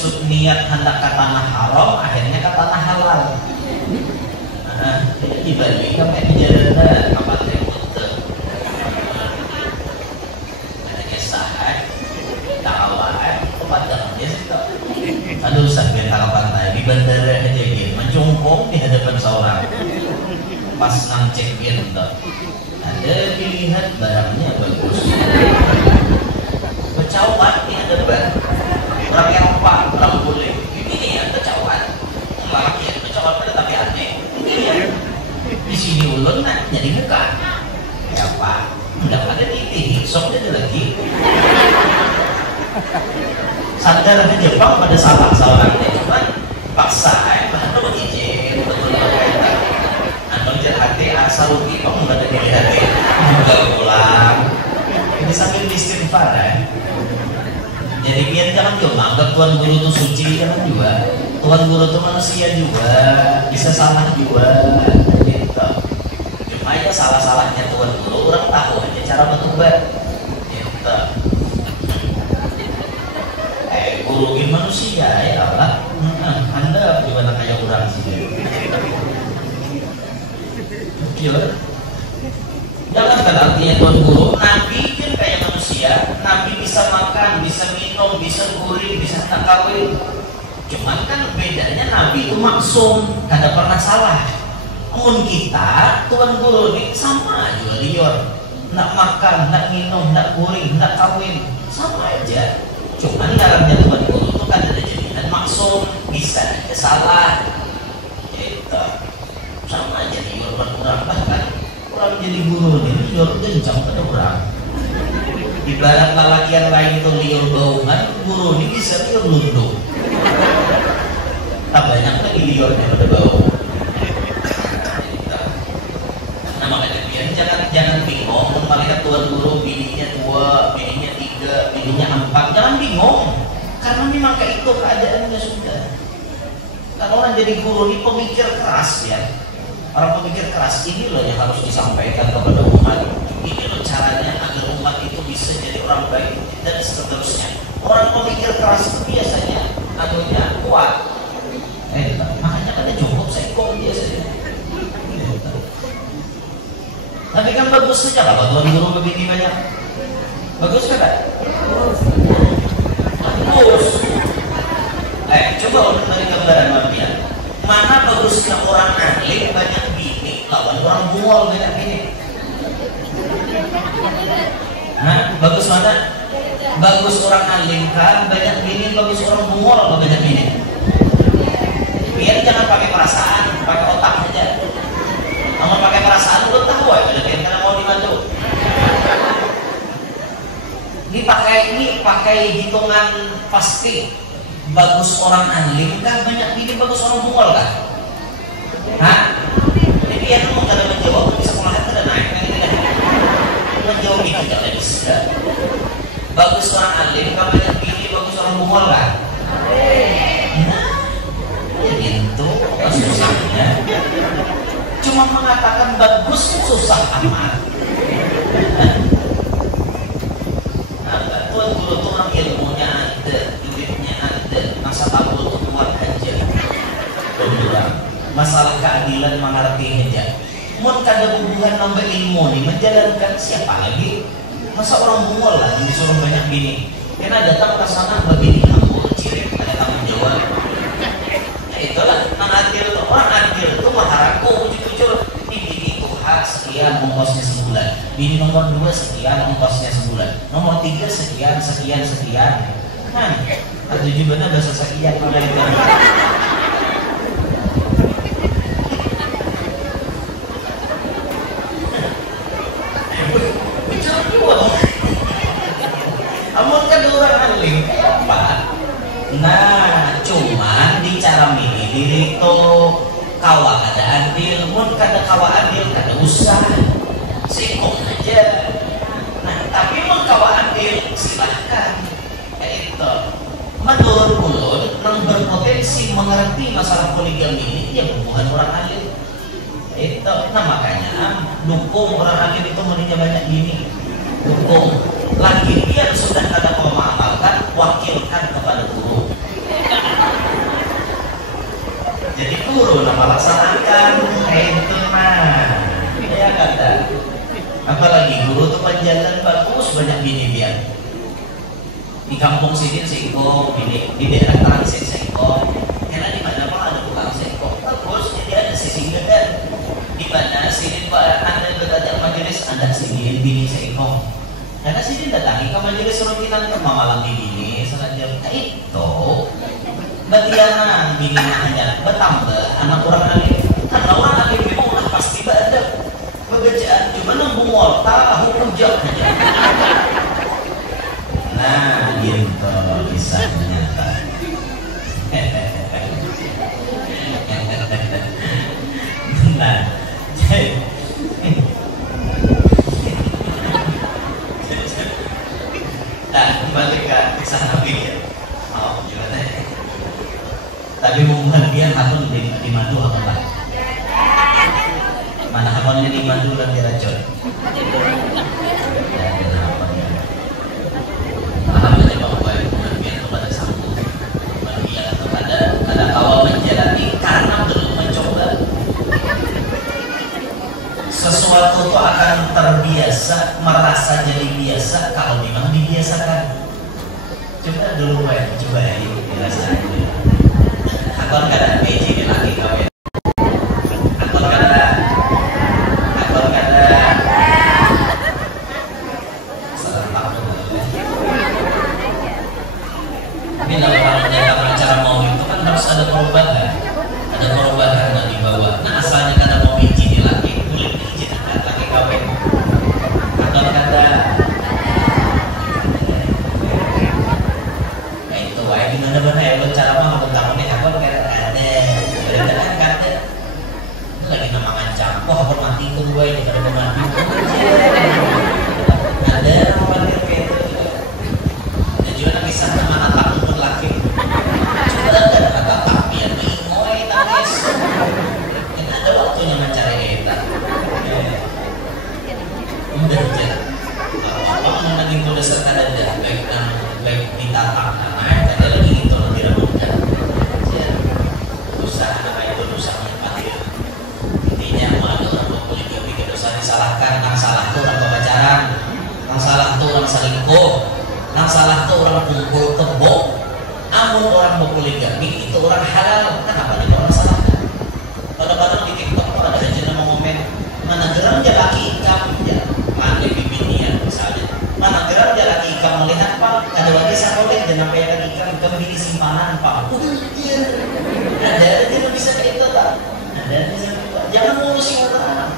hendak ke tanah haram, akhirnya ke tanah halal. Nah, di Bali kami di jalan kapal pas nang check in tuh ada pilihan barangnya bagus, kecawan ini ada orang Eropa orang boleh ini ya kecawan laki kecawan pada tapi aneh ini ya di sini ulun nah jadi buka ya pak udah ada titik sok ada lagi sadar di Jepang pada salah orangnya cuman paksa mana lo izin betul kaitan atau hati asal rugi kamu nggak ada di hati nggak pulang ini sambil istighfar jadi biar jangan juga menganggap Tuhan Guru itu suci, jangan juga Tuhan Guru itu manusia juga bisa salah juga gitu. Cuma ya salah-salahnya Tuhan Guru orang tahu aja cara bertobat gitu. Guru manusia ya Allah Anda gimana kayak orang sih gila jangan kan artinya Tuhan Guru Nabi kan kayak manusia Nabi bisa makan, bisa minum, bisa gurih, bisa tak kawin cuman kan bedanya Nabi itu maksum kada pernah salah namun kita Tuhan Guru ini sama aja lior nak makan, nak minum, nak gurih, nak kawin sama aja cuman dalamnya Tuhan Guru itu kan ada jaminan maksum bisa aja salah gitu sama aja lior berkurang bahkan orang jadi guru ini liur kencang pada orang ibarat lelaki yang lain itu liur baungan guru ini bisa liur lundung tak banyak lagi liurnya pada bau nah makanya biar jangan bingung melihat Tuhan Guru bininya 2, bininya 3, bininya 4 jangan bingung karena memang kayak itu keadaannya sudah kalau orang jadi guru ini pemikir keras ya orang pemikir keras ini loh yang harus disampaikan kepada umat ini loh caranya agar umat itu bisa jadi orang baik dan seterusnya orang pemikir keras itu biasanya anunya kuat makanya kan cukup sekong biasanya tapi kan bagus saja kalau Tuhan Guru begini banyak bagus kan? Bagus coba untuk dari gambaran manusia mana bagusnya orang ahli banyak bini lawan orang buol banyak bini nah bagus mana? Bagus orang alim kan banyak bini bagus orang buol atau banyak bini biar jangan pakai perasaan pakai otak aja kalau pakai perasaan lu tahu aja biar karena mau dibantu ini pakai hitungan pasti bagus orang alim kan banyak bini bagus orang buol kan hah? Jadi ya kamu kada menjawab bisa kemarin kada naik kan menjawab itu tidak bisa bagus orang alim kan banyak bini bagus orang buol kan nah ya gitu susahnya cuma mengatakan bagus susah amat Tuhan Guru itu orang ilmunya ada duitnya ada masa tabur itu kuat aja masalah keadilan mengerti aja mun kada hubungan nambah ilmu nih menjalankan siapa lagi masa orang bungol lah disuruh banyak bini karena datang ke sana begini kamu ciri ada tanggung jawab ya itulah orang adil itu maharaku jujur ini bini itu hak sekian ongkosnya sebulan bini nomor 2 sekian ongkosnya sebulan nomor 3 sekian kan atau juga bahasa sekian mereka amun kan orang alim apa nah cuman di cara milih diri itu kawa kada adil mun kada kawa adil kada usah sikok aja nah tapi mun kawa adil silahkan itu menurut ulun yang berpotensi mengerti masalah poligami ini ya hubungan orang alim itu nah makanya dukung orang alim itu meninya banyak gini dukung lagi dia sudah kada mau mengamalkan wakilkan kepada guru jadi guru nama laksanakan itu mah ya kata apalagi guru itu penjalan bagus banyak bini biar di kampung sini singkong di daerah Tarangsing singkong karena di mana pun ada tukang singkong bagus jadi ada sisi gede di mana bini seikong. Karena sini datangi ke majelis rutinan ke mamalang di bini sengaja itu batiana bini hanya bertambah anak orang lagi. Karena orang lagi memang udah pasti ada pekerjaan cuma nambung mortal hukum jauh aja. Nah, gitu kisahnya. Nah, kembali ke kisah Nabi ya. Oh, gimana ya? Tapi mungkin dia hatun di madu apa enggak? Mana hakonnya di madu dan diracun? Ya, pahamnya bahwa kemudian kepada sambung kemudian kepada awal menjalani karena belum mencoba sesuatu itu akan terbiasa merasa jadi biasa kalau memang dibiasakan. Coba dulu coba ya dirasain dulu. Akon kada biji lagi kawin. Akon kada tapi dalam acara mau itu kan harus ada perubahan yang dibawa. Nah asalnya kata mau biji di laki kulit biji laki kawin atau kata nah itu wae di mana ya lo cara mah untuk tahun ini apa ada berenang kata itu lagi nama ngancam wah hormati itu gue ini kalau hormati ada orang yang kayak dan juga kisah mana tak pun laki coba ada kata tapi yang mengoy tangis ini ada waktunya mencari kita udah aja apa lagi kode serta ada baik ditantang ada lagi itu lebih mudah usaha itu usaha yang intinya mau ada orang poligami dosa disalahkan yang salah itu orang pacaran yang salah itu orang selingkuh yang salah itu orang kumpul tebok amun orang mau poligami itu orang halal kenapa itu orang salah kadang-kadang di TikTok tuh ada aja nama komen mana geram dia laki ikam ya mana bibinian misalnya mana geram dia laki ikam melihat pak ada lagi sakolek dan sampai lagi ikam bini simpanan pak ada dia bisa kayak itu tak ada bisa jangan ngurusi orang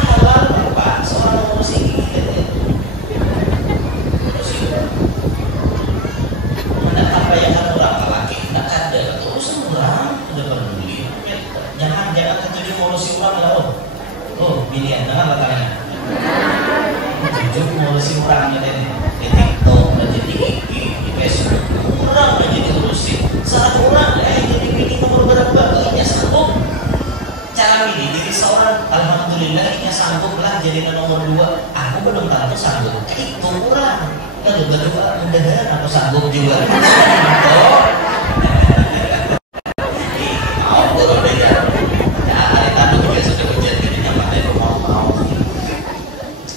halal pak soal ngurusi gitu ngurusi mana apa yang ada orang laki tidak ada urusan orang udah peduli jangan terjadi ngurusi orang lah oh pilihan jangan katanya jujur ngurusi orang aja deh di TikTok aja di IG di Facebook orang aja diurusi salah orang jadi pilih nomor berapa inya sanggup cara pilih diri seorang alhamdulillah inya sanggup lah jadi nomor 2 aku belum tentu sanggup itu orang lalu berdua mudah-mudahan aku sanggup juga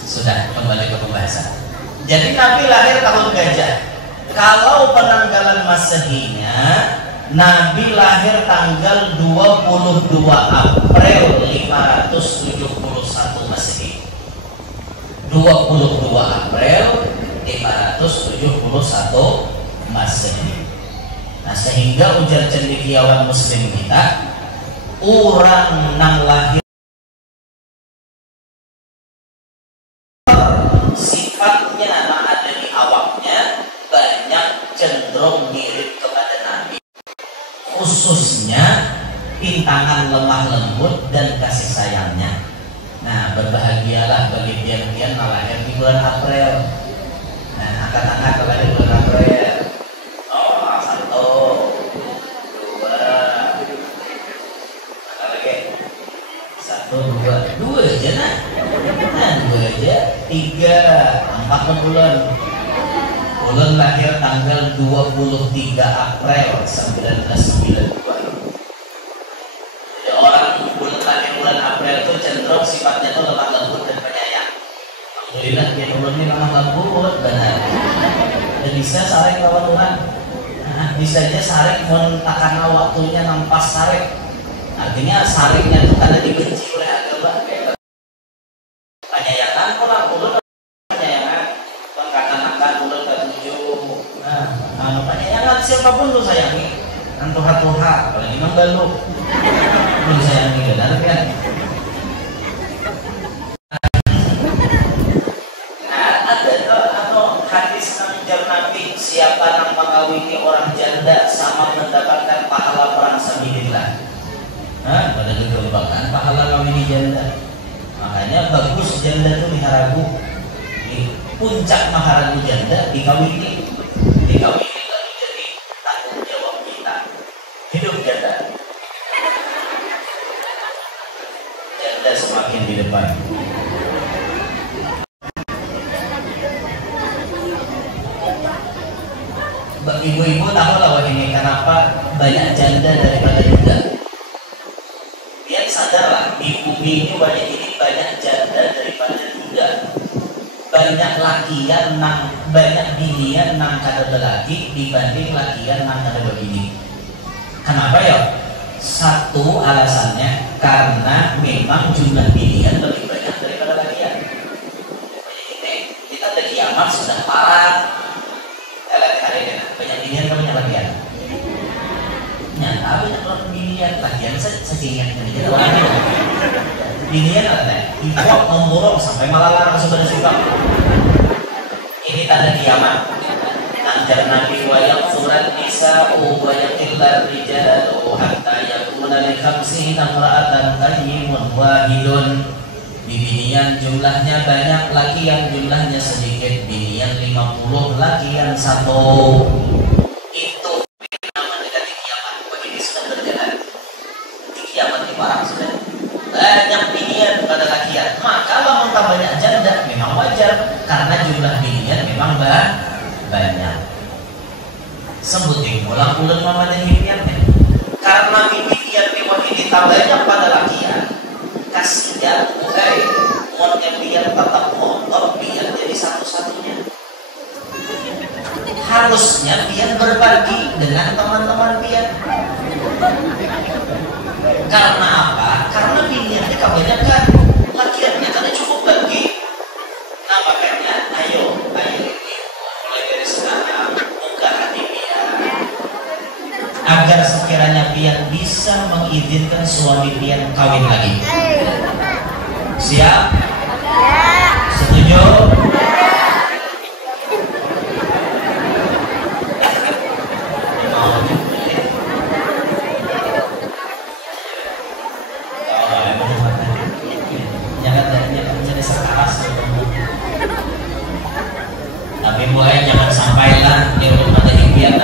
sudah kembali ke pembahasan. Jadi Nabi lahir tahun gajah. Kalau penanggalan Masehinya, Nabi lahir tanggal 22 April 571 Masehi. 22 April 571 Masehi. Nah sehingga ujar cendekiawan Muslim kita, orang nang lahir sifatnya yang ada di awaknya banyak cenderung mirip kepada Nabi, khususnya pintangan lemah lembut dan kasih sayangnya. Nah berbahagialah bagi dia lahir di bulan April. Nah anak-anak lahir di bulan April. Oh 1, 2 dua aja nah 2 aja 3, 4 bulan lahir tanggal 23 April 1992. Jadi orang lahir bulan April itu cenderung sifatnya itu lemah lembut dan penyayang. Alhamdulillah dia umurnya lemah lembut benar dan bisa sarek lawan Tuhan. Nah, bisa aja sarek mentakana waktunya nampas sarek. Artinya saringnya itu karena dibenci oleh agama. Penyayangan orang siapapun lu sayangi. Kan tuha-tuha, apalagi nang galuh. Lu sayangi benar kan? Atau hadis nang Nabi, siapa yang mengawini orang janda sama mendapatkan pahala perang sabilillah. Nah, pada kegembangkan pahala ngawini janda. Makanya bagus janda itu miharagu. Di puncak maharagu janda dikawini lalu jadi tanggung jawab kita. Hidup janda. Janda semakin di depan. Ibu-ibu tahu lah ini kenapa banyak janda daripada duda. Biar sadarlah di bumi ini banyak janda daripada duda. Banyak lakian nang banyak binian nang kada lelaki dibanding lakian nang kada begini. Kenapa ya? Satu alasannya karena memang jumlah binian lebih banyak daripada lakian. Ini kita dari kiamat sudah parah. Banyak binian atau banyak lakian? Nyata banyak orang binian, lakian sejengnya ini binian ada ikut memborong sampai malah larang sudah sikap. Ini tanda kiamat. Anjar Nabi wa yaqsurat nisa'u wa yaqillar rijalu hatta yakuna li khamsina imra'atan qayyimun wahidun. Di binian jumlahnya banyak, lakian jumlahnya sedikit. Binian 50, lakian 1. Itu nama mendekati kiamat. Begini sudah berjalan. Di kiamat di parang sudah banyak binian pada lakian. Maka kalau banyak janda memang wajar karena jumlah binian memang banyak. Sebutin ulang-ulang mamanya biniannya. Karena binian memang ini banyak pada lakian. Kasihan, mau biar tetap motor, biar jadi satu-satunya. Harusnya biar berbagi dengan teman-teman biar. Karena apa? Karena biniannya kebanyakan, lakiannya karena cukup bagi. Nah makanya, ayo mulai dari sekarang buka hati biar. Agar sekiranya pian bisa mengizinkan suami pian kawin lagi. Siap? Setuju? Jangan jadi sekaras. Tapi mulai jangan sampailah di rumah dari pian.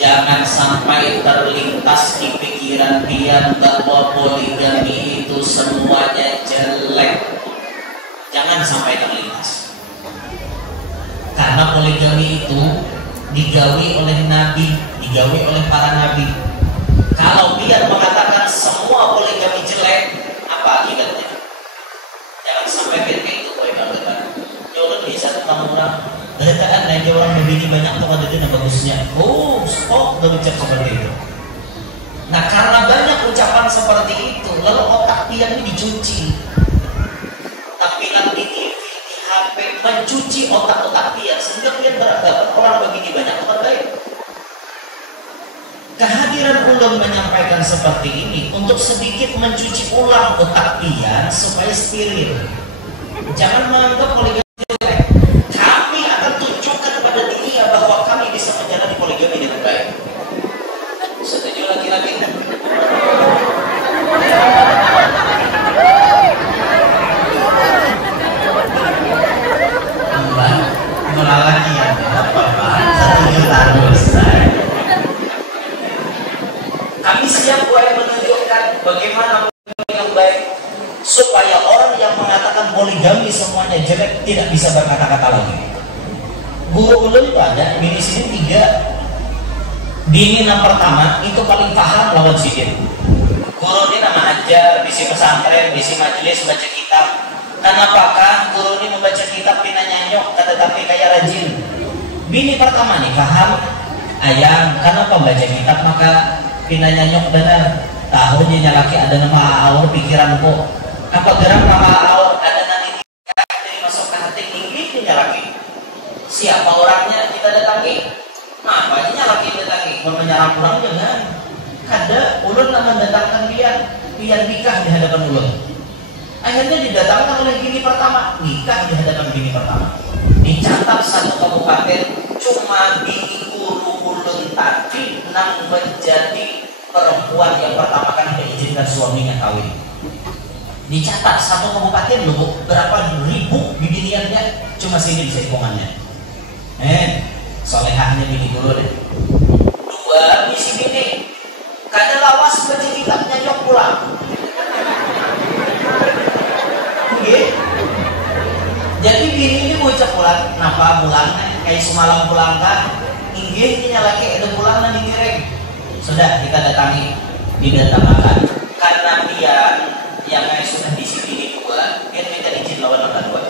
Jangan sampai terlintas di pikiran pian bahwa poligami itu semuanya jelek. Jangan sampai terlintas. Karena poligami itu digawi oleh Nabi, digawi oleh para Nabi. Kalau pian mengatakan semua poligami jelek, apa akibatnya? Jangan sampai pian kayak itu poligami. Jangan bisa tentang orang. Beritaan aja orang begini banyak tuh ada yang bagusnya. Oh, stop berucap seperti itu. Nah karena banyak ucapan seperti itu, lalu otak pian ini dicuci. Tampilan di TV, di HP mencuci otak-otak pian sehingga pian beragam orang begini banyak orang baik. Kehadiran ulun menyampaikan seperti ini untuk sedikit mencuci ulang otak pian supaya steril. Jangan menganggap poligami jelek. Kami akan tunjukkan kepada dunia bahwa kami bisa menjalani poligami dengan baik. Setuju laki-laki? Mbak, melalaki yang apa-apa. Setuju terus. Kami siap menunjukkan bagaimana yang baik supaya orang yang mengatakan poligami semuanya jelek tidak bisa berkata-kata lagi. Guru ulun itu ada di sini 3. Bini yang pertama itu paling paham lawan sidin. Guru ini nama ajar, bisi pesantren, bisi majelis baca kitab. Kenapakah guru ini membaca kitab pina nyanyok, tetapi kayak rajin. Bini pertama nih paham, ayang, kenapa baca kitab maka pina nyanyok benar. Tahu dia laki ada nama awal pikiranku. Apa gerak nama awal ada nanti dari masuk ke hati ini laki. Siapa orangnya kita datangi? Nah, banyak lagi datangi, mau menyerang pulang jangan. Kada ulun nak mendatangkan pian nikah di hadapan ulun. Akhirnya didatangkan oleh bini pertama, nikah di hadapan bini pertama. Dicatat satu kabupaten cuma bini guru ulun tadi nang menjadi perempuan yang pertama kali diizinkan suaminya kawin. Dicatat satu kabupaten loh, berapa ribu bibiniannya cuma sini bisa hitungannya. Solehahnya bini guru deh. Dua misi bini. Kada lawas baca kitabnya nyok pulang. Okay. Jadi bini ini bocah pulang, kenapa pulang? Kayak semalam pulang kan? Inggihnya lagi ada pulang nanti direng. Sudah kita datangi, didatangkan. Karena dia yang sudah di sini dua, dia minta izin lawan orang kedua.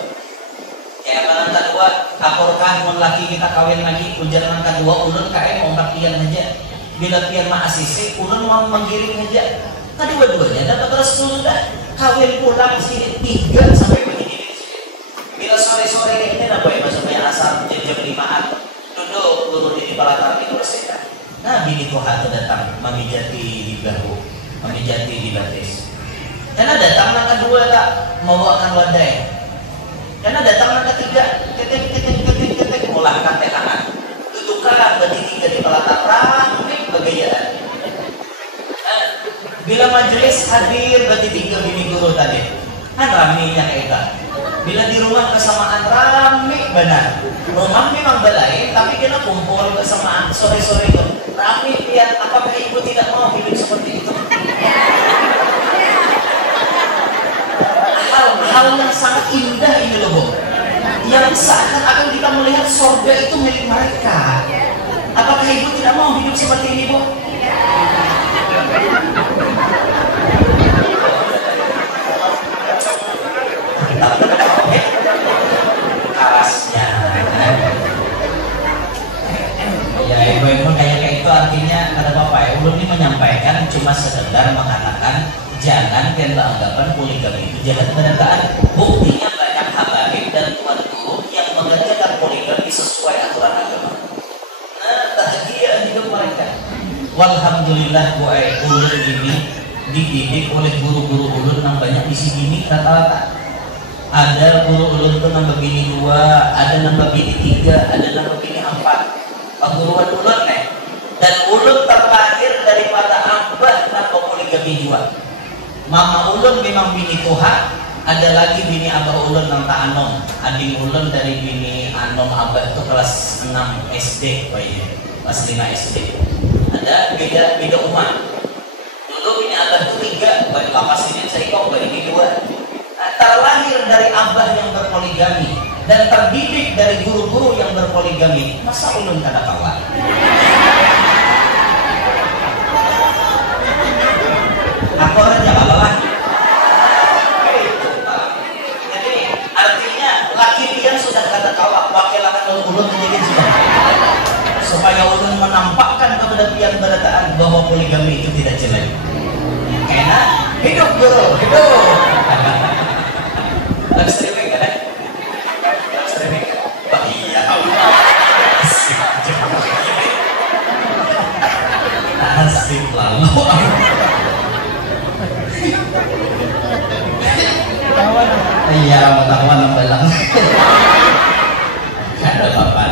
Ya orang kedua, aporkah mun laki kita kawin lagi, ujar orang kedua ulun kae mau pian aja. Bila pian mah asisi, ulun mau menggiring aja. Kedua-duanya dapat restu sudah. Kawin pulang sini 3 sampai begini. Bila sore-sore ini apa ya maksudnya asal jam 5-an duduk guru di Palatan itu bersihkan. Nah bini Tuhan itu datang memijati di bahu, memijati di batis. Karena datang yang kedua tak membawakan wadai. Karena datang yang ketiga ketik mulahkan tekangan. Duduklah bertiga di Palatan ramai begayaan. Bila majelis hadir berarti 3 bini guru tadi kan ramenya kayak bila di rumah kesamaan rame benar rumah memang balai tapi kita kumpul kesamaan sore-sore itu rame lihat apakah ibu tidak mau hidup seperti itu hal yang sangat indah ini loh Bu yang seakan-akan kita melihat surga itu milik mereka apakah ibu tidak mau hidup seperti ini Bu? Arasnya ya ibu-ibu kayak itu artinya ada apa ya ulun ini menyampaikan cuma sekedar mengatakan jangan kalian beranggapan poligami itu jahat penegakan buktinya banyak habaib dan tuan guru yang mengerjakan poligami sesuai aturan agama nah bahagia hidup mereka walhamdulillah ulun ini dididik oleh guru-guru ulun yang banyak di sini rata-rata ada guru ulun itu nambah bini 2, ada nambah bini 3, ada nambah bini 4 pengguruan ulun dan ulun terlahir daripada abah nambah poligami 2 mama ulun memang bini Tuhan ada lagi bini abah ulun yang tak anom adik ulun dari bini anom abah itu kelas 6 SD kelas 5 SD ada beda umat dulu bini abah itu 3 baik lapas ini saya kok ini 2 terlahir dari abah yang berpoligami dan terdidik dari guru-guru yang berpoligami masa ulun kada kawan aku aja kalah itu Pak jadi artinya laki pian sudah kata kawan wakil ulun menjadi sudah supaya ulun menampakkan kepada pian berataan bahwa poligami itu tidak jelek karena hidup guru hidup live streaming kan? Live streaming kan? Oh iya asik lalu iya kawan yang belang ada apa-apa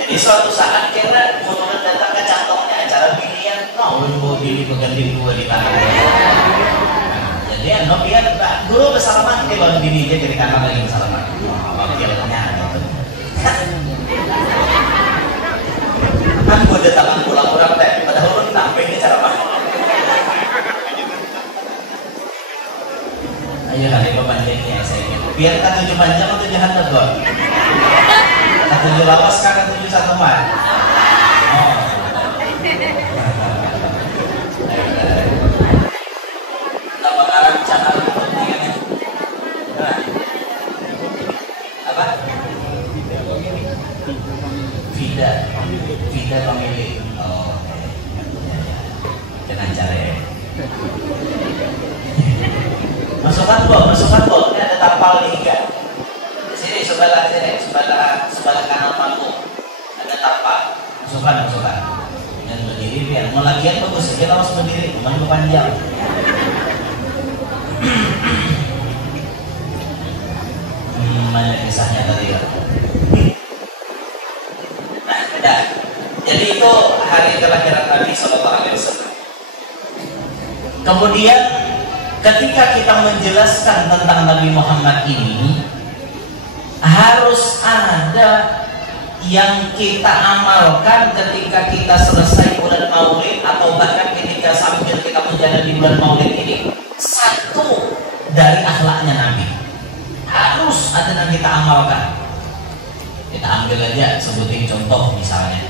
jadi suatu saat kira menurut datang ke cantongnya acara binian ulun bawa diri berganti 2 di tangan jadi no biar dulu bersalaman dia baru bini dia jadi kakak lagi bersalaman wakilnya gitu kan gue datang pulang orang teh padahal lu sampai ini cara mana ayo kali pembandingnya saya gitu biar kan 7 panjang atau 7 handap gue 7 lawas kan 7 satu man Vida pemilik dengan cara ya masukkan bol ini ada tapal nih kan sini sebelah kanan panggung masukkan. Dan berdiri biar mau lagian bagus saja harus berdiri, bukan panjang. Mana kisahnya tadi ya? Nah, udah. Jadi itu hari kelahiran Nabi Sallallahu Alaihi Wasallam. Kemudian ketika kita menjelaskan tentang Nabi Muhammad ini, harus ada yang kita amalkan ketika kita selesai bulan Maulid atau bahkan ketika sambil kita menjalani bulan Maulid ini. Satu dari akhlaknya Nabi harus ada yang kita amalkan. Kita ambil aja, sebutin contoh misalnya.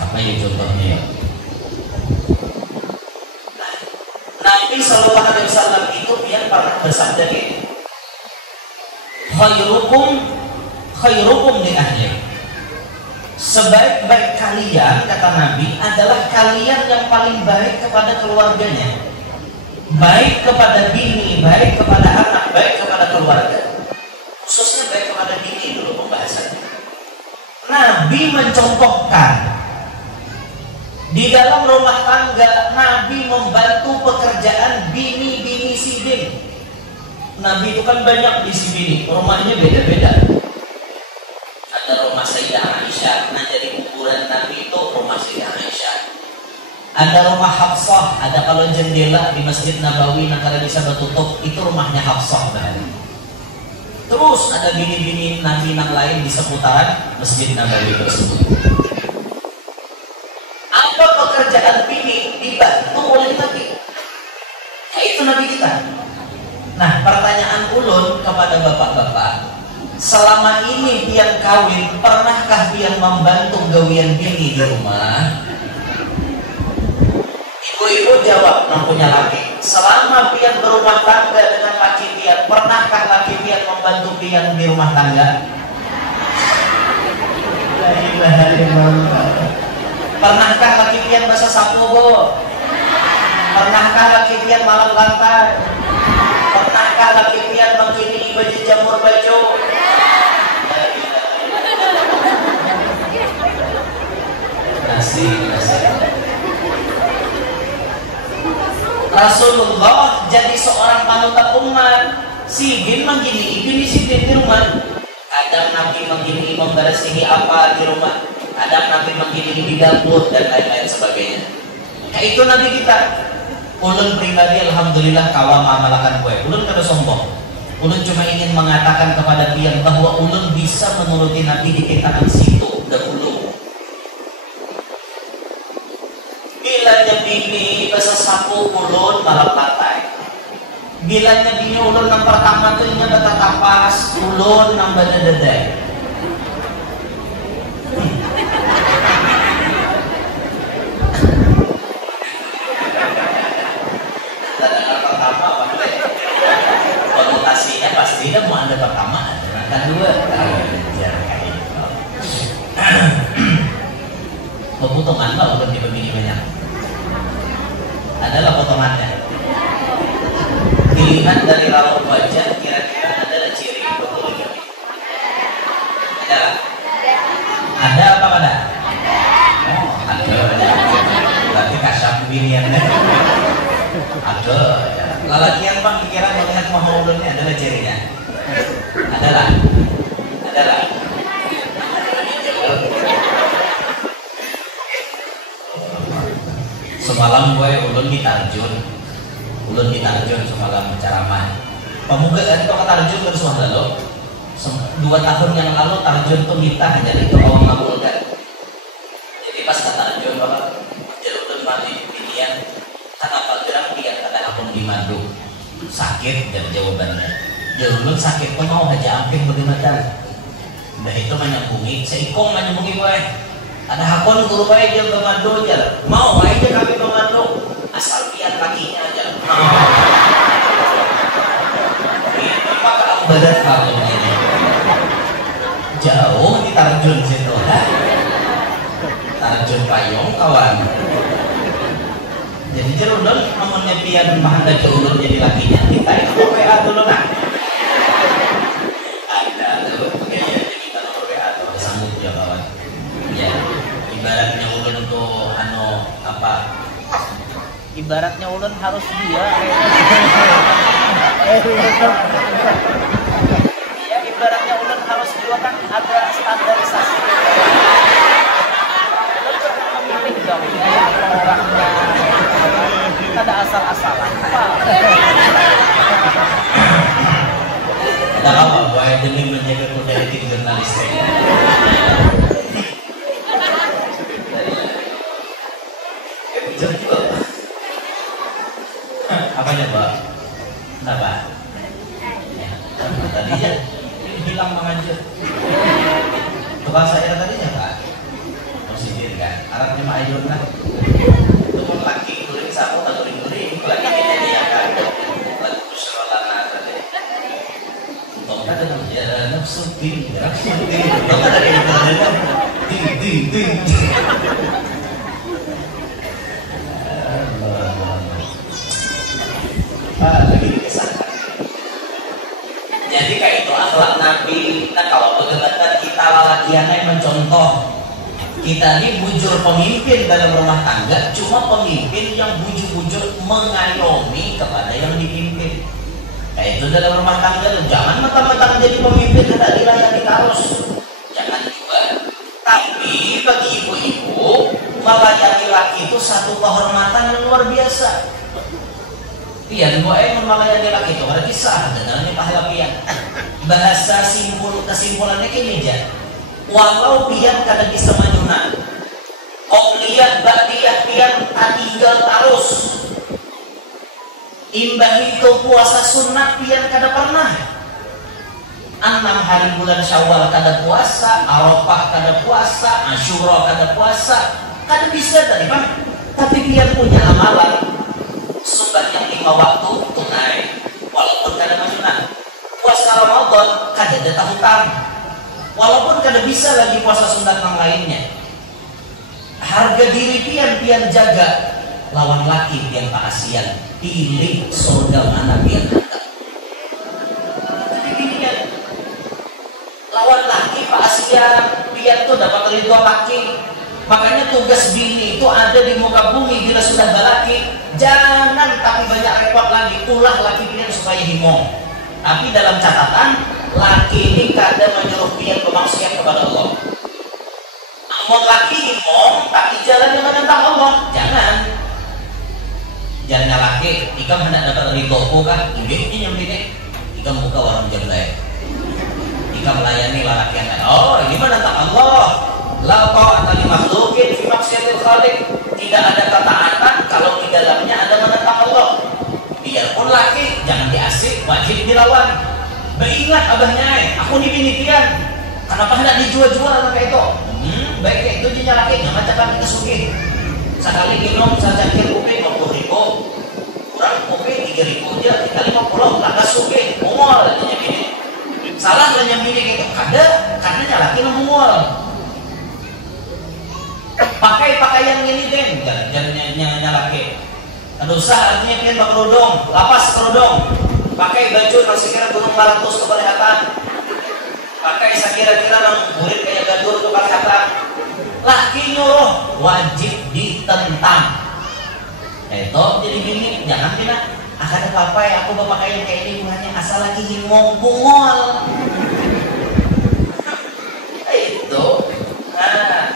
Apa ya contohnya ya? Nabi Sallallahu Alaihi Wasallam itu yang pernah bersabda ini, khairukum li ahli. Sebaik-baik kalian, kata Nabi, adalah kalian yang paling baik kepada keluarganya, baik kepada bini, baik kepada anak, baik kepada keluarga. Khususnya baik kepada bini dulu pembahasannya. Nabi mencontohkan di dalam rumah tangga, Nabi membantu pekerjaan bini-bini si bini. Nabi itu kan banyak bisi bini, rumahnya beda-beda. Ada rumah Sayyidah Aisyah, nah jadi kuburan Nabi itu rumah Sayyidah Aisyah. Ada rumah Hafsah, ada kalau jendela di Masjid Nabawi, nah kalau bisa bertutup, itu rumahnya Hafsah. Terus ada bini-bini Nabi yang lain di seputaran Masjid Nabawi tersebut. Apa pekerjaan bini dibantu oleh Nabi? Ya itu Nabi kita. Nah, pertanyaan ulun kepada bapak-bapak, selama ini pian kawin, pernahkah pian membantu gawian bini di rumah? Ibu-ibu jawab, yang punya laki. Selama pian berumah tangga dengan laki pian, pernahkah laki pian membantu pian di rumah tangga? La ilaha illallah. Pernahkah laki pian basah sapu, Bu? Pernahkah laki pian malam lantai? Pernahkah laki pian mengkini baju jamur baju? Nasi. Rasulullah jadi seorang panutan umat. Si bin menggini ibni si bin di rumah. Kadang Nabi menggini membersihi apa di rumah. Kadang Nabi menggini di dapur dan lain-lain sebagainya. Nah, itu Nabi kita. Ulun pribadi alhamdulillah kawam amalakan gue. Ulun kada sombong. Ulun cuma ingin mengatakan kepada pian bahwa ulun bisa menuruti Nabi di tingkatan situ dahulu. Bilanya bini bahasa sapu ulun malam lantai. Bilanya bini ulun yang pertama tuh ingat data tapas, ulun yang badadadai. Konotasinya pasti dia mau ada pertama, ada kedua, potongan lah udah dibagi banyak. Adalah potongannya. Dilihat dari raut wajah kira-kira adalah ciri betul. Ada apa ada? Oh, ada. Berarti kasar pilihannya. Ada. Lalakian bang pikiran melihat mahulunnya adalah cirinya. Adalah. Semalam gue ulun ditarjun semalam ceramah. Pemuda tadi kok tarjun ke suah lalu. 2 tahun yang lalu tarjun tuh kita hanya itu awang ngabulkan. Jadi pas tarjun bapak jalur mati pilihan kenapa gerak dia kata akun di Mandu sakit dan jawabannya jalur sakit tuh mau aja amping bagaimana? Nah itu menyambungi seikong menyambungi gue. Ada hakon guru baik dia bermandu aja, mau aja kami bermandu, asal lihat kakinya aja. Ini maka badan kamu ini jauh ditarjun situ, tarjun payung kawan. Jadi jeruk namanya pian mahanda ulun jadi lakinya kita itu WA dulu nah. Ada tuh, jadi kita nomor WA tuh sanggup ya kawan. ibaratnya ulun harus dia ya ibaratnya ulun harus dia kan ada standarisasi ulun pernah memilih dong orangnya ada asal-asalan Tidak apa buat demi menjaga kualitas jurnalistik. Apanya Pak? Kenapa? Ya, tadinya hilang mengajar. Tukang saya tadinya Pak. Sendiri kan, Arabnya Mak Ayun kan. Itu pun laki kulit sapu atau kulit lagi jadi ya kan. Lalu persoalan ada deh. Untuk ada namanya nafsu ding, nafsu ding. Untuk ada yang berada ding. Lagi dikisahkan. Jadi kayak itu akhlak Nabi. Nah kalau betul-betul kita lalakiannya mencontoh. Kita ini bujur pemimpin dalam rumah tangga, cuma pemimpin yang bujur-bujur mengayomi kepada yang dipimpin. Kayak itu dalam rumah tangga, jangan mentang-mentang jadi pemimpin tidak dilayani terus. Jangan juga. Tapi bagi ibu-ibu, melayani laki itu satu kehormatan yang luar biasa. Pian boy melayani laki itu ada kisah dengan pahala pian. Bahasa kesimpulannya gini aja. Walau pian kada bisa manyuna, okliyah ba'diyah pian tinggal terus. Imbah itu puasa sunat pian kada pernah. 6 hari bulan Syawal kada puasa, Arafah kada puasa, Asyura kada puasa, kada bisa tadi Pak. Tapi pian punya amalan sembahyang 5 waktu tunai, walaupun kada manyuna. Puasa Ramadan kada ada hutang. Walaupun kada bisa lagi puasa sunat yang lainnya, harga diri pian jaga, lawan laki pian paasian, pilih surga mana pian ada. Jadi gini kan, lawan laki paasian, pian tuh dapat ridho laki. Makanya tugas bini itu ada di muka bumi bila sudah balaki, jangan tapi banyak repot lagi, ulah laki pian supaya himong. Tapi dalam catatan, laki ini kadang menyuruh pian bermaksiat kepada Allah. Namun laki himong, tapi jalan yang menentang Allah. Jangan laki, jika hendak dapat ridhoku kan, ini yang bini, jika muka warung jelek, jika melayani laki yang oh ini menentang Allah. La ta'ata li makhluqin fi maksiatil khaliq. Tidak ada ketaatan kalau di dalamnya ada menentang Allah. Biarpun laki, jangan diasik, wajib dilawan. Beringat abahnya, aku ini bini pian. Kenapa hendak dijual-jual kayak itu? Baik kayak itu dia laki, nggak macam kami kesugih. Sekali minum, saya cakir kopi 50.000. Kurang kopi 3.000 aja, kita 50, tak kesugih. Mungol, katanya bini. Salah katanya bini gitu, ada, karena laki mungol. Pakai pakaian ini den, jangan laki. Ada usaha artinya pian pakai kerudung, lapas kerudung. Pakai baju yang sekira gunung Maratus ke Palihatan. Pakai sekira-kira yang murid kayak gadur ke Palihatan. Laki nyuruh wajib ditentang. Itu jadi gini, jangan tidak akan apa ya aku berpakaian kayak ini bukannya asal lagi himong bungol. Itu, nah,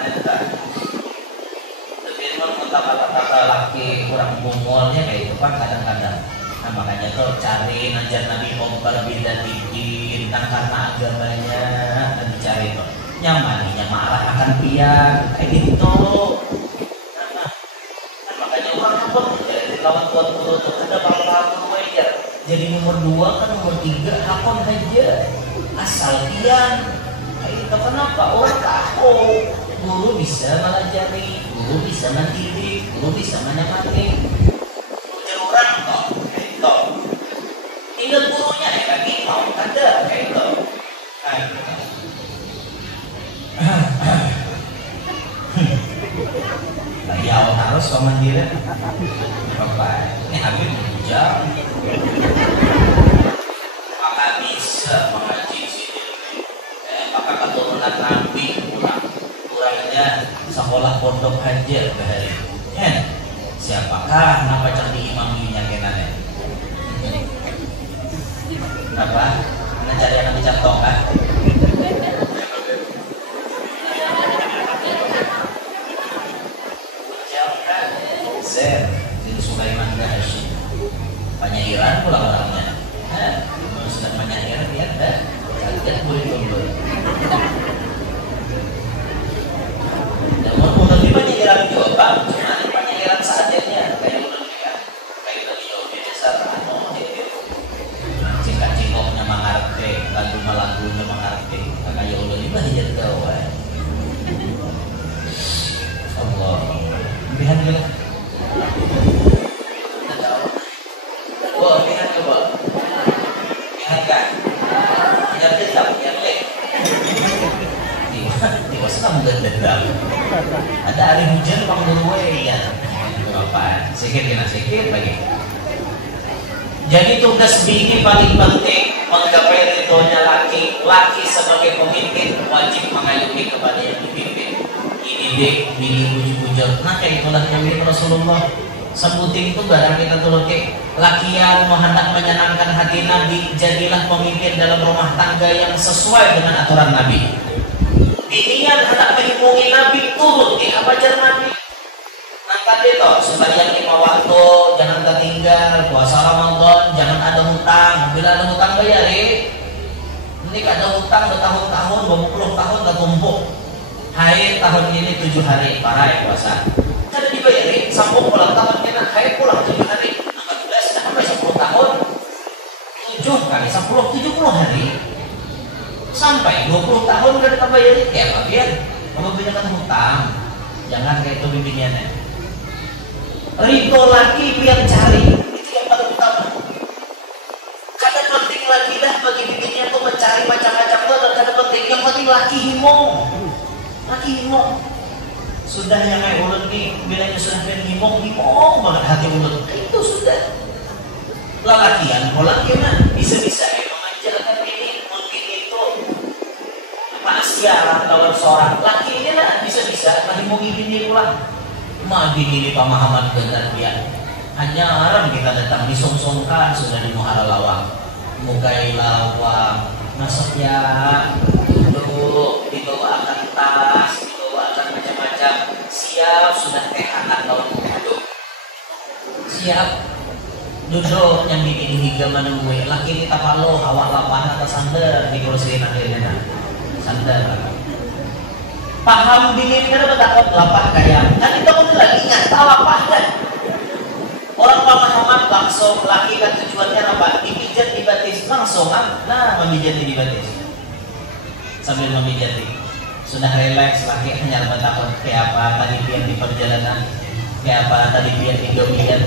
kata laki kurang bungolnya kayak itu kan kadang-kadang. Nah makanya tuh cari najar Nabi Muhammad beda dikit kan karena agamanya dan dicari tuh nyamannya marah akan pian kayak gitu. Nah makanya orang pun jadi lawan tuan-tuan tuh ada bakal aja. Jadi nomor 2 kan nomor 3 hakon aja asal pian. Kayak itu kenapa orang tahu guru bisa melajari, guru bisa mendidik, guru bisa menemani. Jadi orang kok itu ingat gurunya lagi mau ada kayak itu. Lagi awal harus komandiran apa? Ini habis jam. Maka bisa mengaji sini. Maka keturunan Nabi kurangnya sekolah pondok aja bahari. Siapakah kenapa cang diimaminya kenane? Apa? Anda cari anak dicantok kan? Zer, itu Sulaiman Hashim. Penyairan pula orangnya. Kalau sudah penyairan dia ada. Tidak boleh tombol. Namun kalau di penyairan juga, cuma penyairan seadanya kayak udah kayak tadi jawabnya dasar anu cingkak-cingkoknya mangarte, lagu-lagunya mangarte, kayak udah di penyairan tahu. Allah, lihat dulu. Wah, lihat coba. Lihat kan? Lihat dendam, lihat leh. Di wasam dendam. Ada hari hujan panggung ya. Apa? Sikit lagi. Jadi tugas bini paling penting menggapai ridhonya laki. Laki sebagai pemimpin wajib mengayomi kepada yang dipimpin. Ini dek, bini puji-puji. Nah kayak itulah yang mirip Rasulullah. Sebuting itu barang kita turut ke laki yang hendak menyenangkan hati Nabi, jadilah pemimpin dalam rumah tangga yang sesuai dengan aturan Nabi. Binian hendak menghubungi Nabi, turut ke apa ajar Nabi. Nah tadi toh sebagian 5 waktu jangan tertinggal, puasa Ramadan jangan ada hutang, bila ada hutang bayari. Ini ada hutang bertahun-tahun, 20 tahun gak tumpuk. Haid tahun ini 7 hari parai puasa. Kada dibayari, sambung pulang tahun kena haid pulang 7 hari, 14 sampai 10 tahun, 7 kali 10, 70 hari, sampai 20 tahun kada dibayari, ya apa biar? Kalau punya kata hutang, jangan kayak itu bimbingannya. Ridho laki biar cari, itu yang paling utama. Kada penting lagi dah bagi bimbingannya tuh mencari macam-macam tuh, dan kada penting, yang penting laki himo. Sudah yang kayak ulet nih, bilanya sudah pengen himong banget hati ulet. Itu sudah. Lelakian, polaknya bisa-bisa mengajarkan ini, mungkin itu. Maksiat lawan seorang laki ini lah bisa-bisa himongi bini ulah. Ma bini ini pemahaman benar dia. Hanya haram kita datang disong-songkan sudah di muhara lawang, mukai lawang, masuknya duduk dibawa akan tas. Macam siap sudah teh anak tahun duduk siap duduk yang bikin hingga menunggu laki ini tapalo awak lapan atas sandar di kursi akhirnya sandar paham bini ini kan bertakut lapah kayak kan itu pun lagi ingat lapah kan orang pemahaman langsung laki kan tujuannya apa dipijat di batis langsung nah memijat di batis sambil memijati sudah relax laki hanya bertakut kayak apa tadi biar di perjalanan kayak apa tadi biar di dominan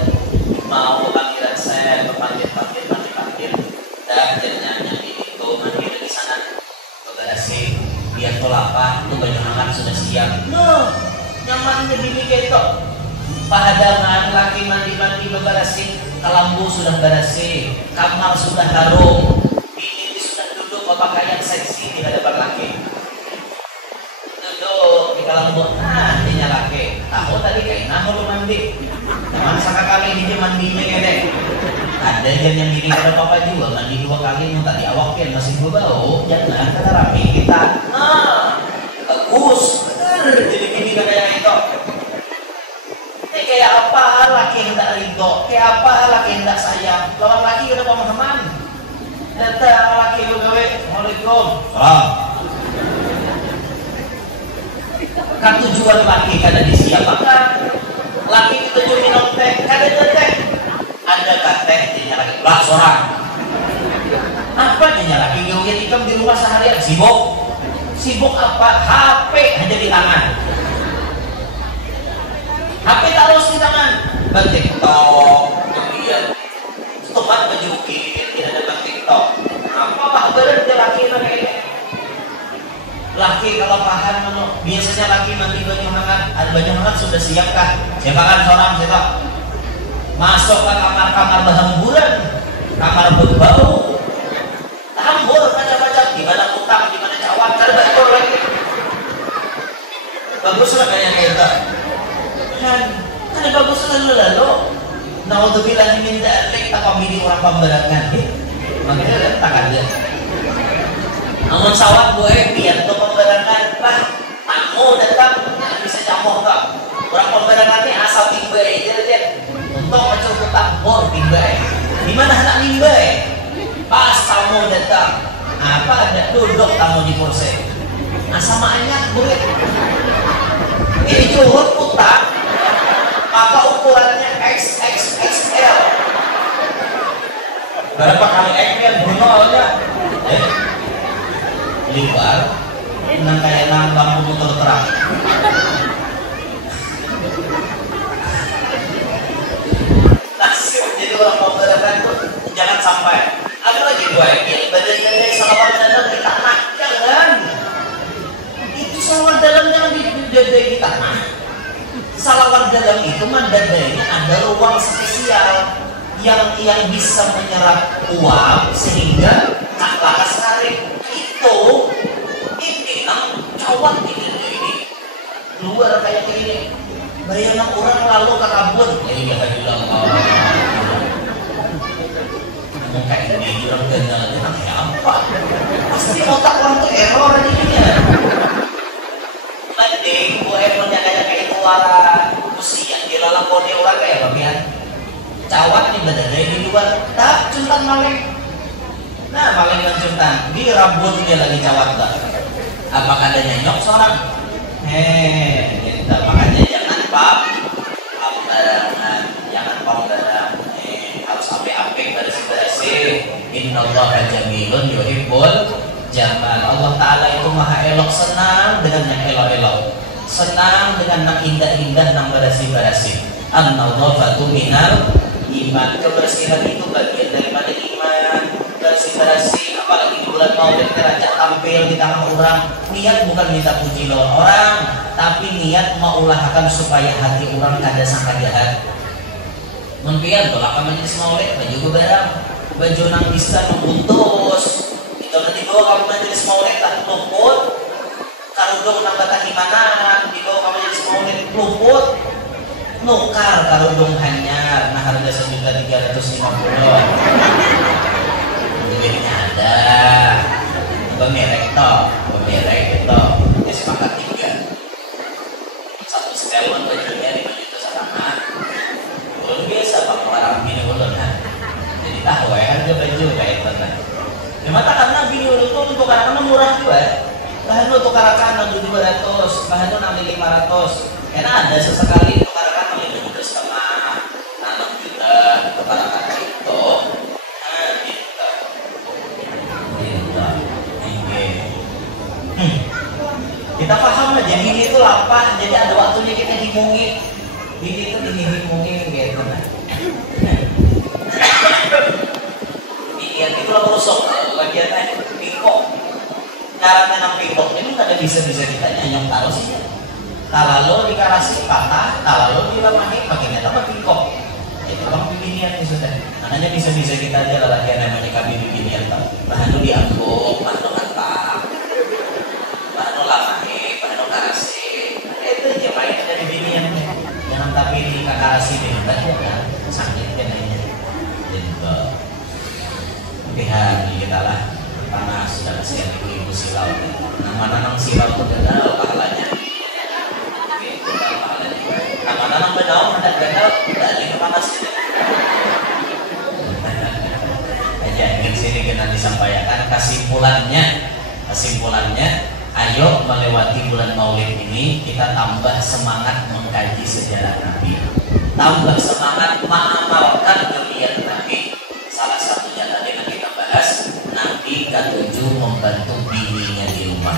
mau panggilan saya berpanggil dan yang itu mandi di sana berasi biar tolapa tuh baju hangat sudah siap nyamannya bini gitu pahadangan laki mandi beberasi kelambu sudah berasi kamar sudah tarung bini sudah duduk berpakaian seksi di hadapan laki di kalambut, dia laki. Aku tadi kayak lu mandi. Cuman sekali ini dia mandinya gede. Ada yang gini ada papa juga mandi 2 kali yang tadi awakin masih bau. Jangan kata rapi kita. Bagus, bener. Jadi gini kayak itu. Ini kayak apa laki yang tak ridho? Kayak apa laki yang tak sayang? Lawan laki udah pemahaman. Datang laki lu gawe. Assalamualaikum. Salam. Kan tujuan laki kada disiapakan laki tujuan minum teh kada teh ada teh dia lagi lah seorang apa dia lagi joget hitam di rumah seharian sibuk apa HP hanya di tangan HP taruh di tangan TikTok kemudian tempat menjukir tidak ada TikTok apa bener dia laki kayak laki kalau paham biasanya laki mandi baju hangat ada baju hangat sudah siapkah siapakan seorang siapa masuk ke kamar-kamar berhamburan kamar berbau hambur macam-macam di mana utang di mana cawan ada betul lagi baguslah kayak gitu kan Ada bagus lalu. Naudzubillah min dzalik tak pamili orang pemberangan gitu. Makanya tak ada. Namun sawat gue biar untuk pemberangan lah. Tamu datang bisa campur tak. Orang pemberangannya asal tiba aja deh. Untuk macam tetap bor tiba. Di mana anak tiba? Pas tamu datang. Apa ada duduk tamu di kursi. Sama banyak gue. Ini juhud putar. Maka ukurannya XXXL. Berapa kali XL brunolnya? Lebar. Nang kayak nang lampu motor terang. Nasib jadi orang pemberangan tuh jangan sampai. Ada lagi gue yang badannya salawat dalam di tanah, jangan. Itu salawat dalam jangan di tanah. Salawat dalam itu mandadanya ada ruang spesial yang bisa menyerap uap sehingga tak lakas tarik itu ini nang cawat ini luar kayak ini bayangan orang lalu ke kabur ini kata bilang muka ini orang kenal kayak apa pasti otak orang tuh error ini ya mending bu errornya kayak suara usia dilalakoni orang kayak bagian cawat nih badannya di luar tak cuntan maling nah maling dan cuntan di rambut dia lagi cawat tak apakah ada nyok seorang gitu makanya jangan pembarangan jangan pembarangan harus apik-apik bersih-bersih innallaha jamilun yuhibbul jamal Allah Ta'ala itu maha elok senang dengan yang elok-elok senang dengan yang indah-indah yang berasi-berasi an-nadhafatu minal iman kebersihan itu bagian daripada iman bersih-berasi apalagi di bulan Maulid kerajaan tampil di tangan orang niat bukan minta puji lawan orang tapi niat mengulahkan supaya hati orang kada sangka jahat mungkin tolak majelis Maulid baju barang baju nang bisa membuntus itu nanti bawa kamu majelis Maulid tak luput karudung nang batah himanan dibawa kamu majelis Maulid luput nukar karudung hanyar nah harga 1.350.000 duitnya ada pemerek itu ya sepakat juga satu setelan bajunya 5 juta sama belum biasa pak orang bini ulun jadi tahu ya harga baju kayak mana memang tak karena bini ulun itu untuk anak-anak murah juga bahan untuk anak-anak 200 bahan itu 500 karena ada sesekali untuk anak-anak 5 juta sama 6 juta untuk anak-anak itu kita paham aja bini itu lapar jadi ada waktunya kita himungin bini itu dihimungin gitu nah bini itu lah rusuk bagiannya pingkok caranya nang pingkok ini nggak ada bisa-bisa kita nyanyong taruh sih kalau dikarasi patah kalau dilamahi pakainya tambah pingkok itu orang binian nih sudah makanya bisa-bisa kita aja lah yang namanya kami binian bahan itu diambung bahan itu kantak bahan itu lamahi bahan itu karasi itu aja main dari binian jangan tapi di karasi deh kan sakit kan ini jadi lihat kita lah panas dan siap ibu silau nama-nama silau itu gagal pahalanya nama-nama bedaun ada gagal dari kepanasnya aja ingin sini kena disampaikan kesimpulannya ayo melewati bulan Maulid ini kita tambah semangat mengkaji sejarah Nabi tambah semangat mengamalkan mulia Nabi salah satunya tadi yang kita bahas Nabi ketujuh membantu bininya di rumah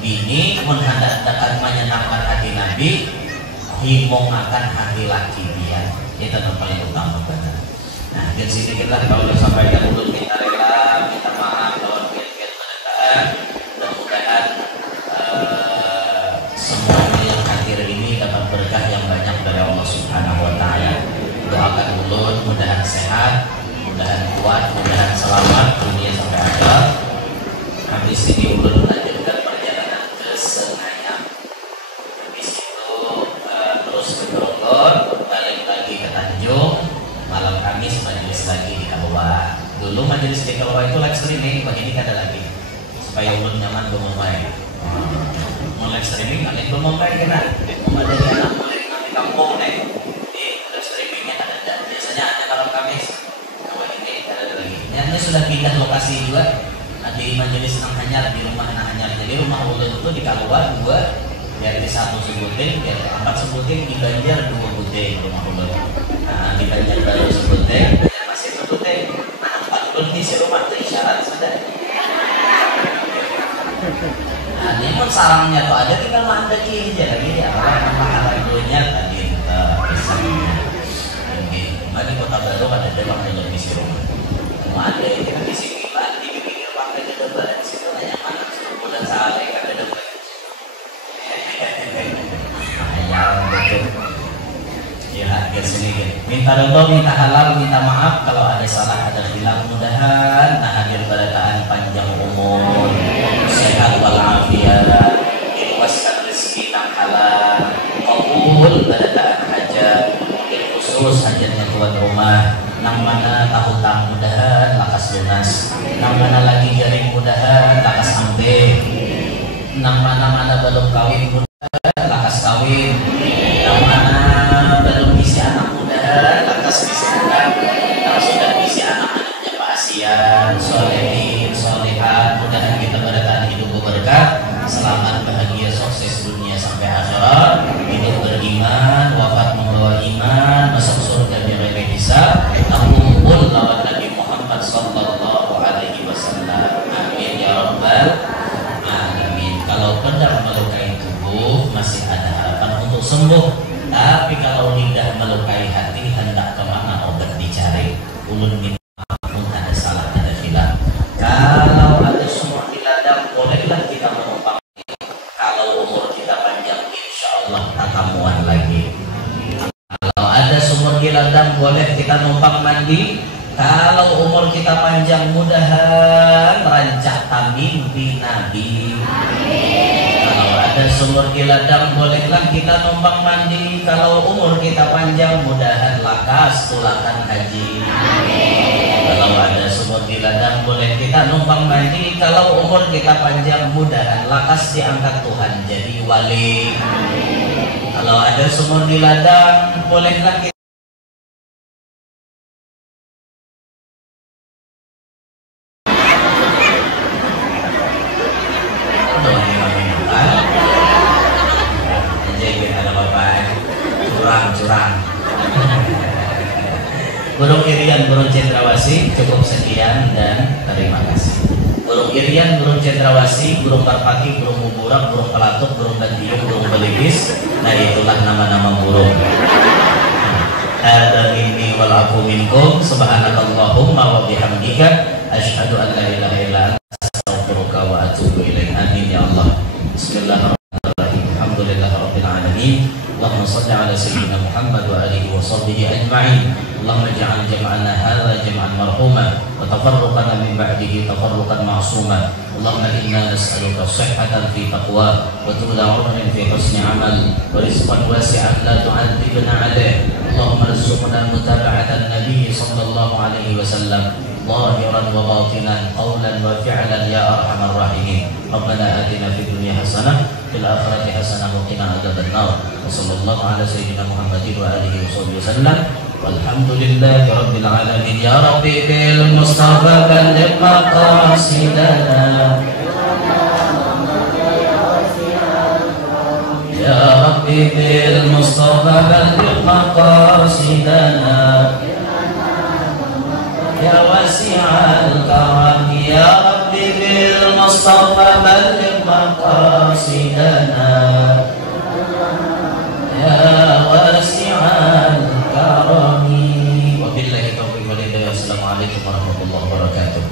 bini menghendak-hendakan menyenangkan hati Nabi himong akan hati laki dia itu yang paling utama benar nah dari sini kita kalau sampaikan dulu kita rela minta maaf lawan pihak-pihak pendataan mudah-mudahan semuanya yang hadir ini dapat berkah yang banyak dari Allah Subhanahu wa Ta'ala doakan ulun mudahan sehat mudahan kuat mudahan selamat dunia sampai akhir habis ini ulun melanjutkan perjalanan ke Senayan habis itu terus ke Bogor zaman Bomomai. Mulai streaming ada Bomomai kena. Ada anak mulai nanti kampung nih. Di streamingnya ada. Biasanya ada kalau Kamis. Kalau ini ada lagi. Ini sudah pindah lokasi juga. Di majelis Nang Hanyar, di rumah Nang Hanyar. Jadi rumah ulun itu di Kaluan 2, dari 1 sebuting, dari 4 sebuting, di Banjar 2 buting rumah ulun. Nah di Banjar baru sebuting, masih sebuting. Nah 4 kondisi rumah itu isyarat sudah. Nah ini pun sarangnya tuh ada, tinggal mandeki aja lagi ya. Orang nama dunia tadi misalnya. Mari Kota Baru ada dewan dalam misi rumah. Ada yang di sini Pak, di pinggir pantai di depan di situ banyak mana bulan sale ada depan. Ya harga sini minta doa, minta halal, minta maaf kalau ada salah, ada hilang, mudahan nah hadir barataan panjang umur, sehat walafiat, luaskan rezeki yang halal, kabul barataan hajat, khusus hajatnya tuan rumah. Nang mana tahutang mudahan lakas lunas, nang mana lagi jaring mudahan lakas ampe, nang mana belum kawin mudahan lakas kawin, nang mana belum isi anak mudahan lakas isi anak, nang sudah isi anak-anaknya pasien, solehin, solehat, mudahan kita berataan hidup berkah, selamat, bahagia, sukses dunia sampai akhirat, hidup beriman, wafat membawa iman, masuk surga bighairi hisab. Kumpul lawan Nabi Muhammad sallallahu alaihi wasallam. Amin ya rabbal alamin. Kalau benar melukai tubuh masih ada harapan untuk sembuh. Tapi kalau lidah melukai hati hendak kemana obat dicari. Ulun minta pun ada salah, ada hilang. Kalau ada sumur di ladang bolehlah kita menumpang. Kalau umur kita panjang insya Allah tatamuan lagi. Kalau ada sumur di ladang boleh kita numpang mandi. Kalau umur kita panjang mudahan rancak mimpi Nabi. Kalau ada sumur di ladang bolehlah kita numpang mandi. Kalau umur kita panjang mudahan lakas tulakan haji. Kalau ada sumur di ladang boleh kita numpang mandi. Kalau umur kita panjang mudahan lakas diangkat Tuhan jadi wali. Kalau ada sumur di ladang bolehlah kita curang. Burung irian, burung cendrawasih, cukup sekian dan terima kasih. Burung irian, burung cendrawasih, burung parpati, burung muburak, burung pelatuk, burung bandiung, burung belibis. Nah itulah nama-nama burung. Hadza minni wal afu minkum. Subhanakallahumma wa bihamdika asyhadu an la ilaha illa anta astaghfiruka wa atubu ilaik. Amin ya Allah. Bismillahirrahmanirrahim. Alhamdulillahirabbil alamin. Allahumma shalli ala sayyidina Muhammad wa alihi wa sahbihi ajma'in. Allahumma ij'al jam'ana hadza jam'an marhuma wa tafarruqana min ba'dihi tafarruqan ma'suma. Allahumma inna nas'aluka shihhatan fi taqwa wa tula 'umran fi husni 'amal wa rizqan wasi'an la tu'adzibna 'alayh. Allahumma arzuqna mutaba'atan nabiy sallallahu alaihi wasallam ظاهرا وباطنا قولا وفعلا يا ارحم الراحمين. ربنا آتنا في الدنيا حسنة في الآخرة حسنة وقنا عذاب النار. وصلى الله على سيدنا محمد وآله وصحبه وسلم والحمد لله رب العالمين. يا ربي بالمصطفى بلغ مقاصدنا يا ربي بالمصطفى بلغ مقاصدنا يا واسع الكرم يا ربي بالمصطفى بلغ مقاصدنا يا واسع الكرم. وبالله التوفيق والهداية. السلام عليكم ورحمة الله وبركاته.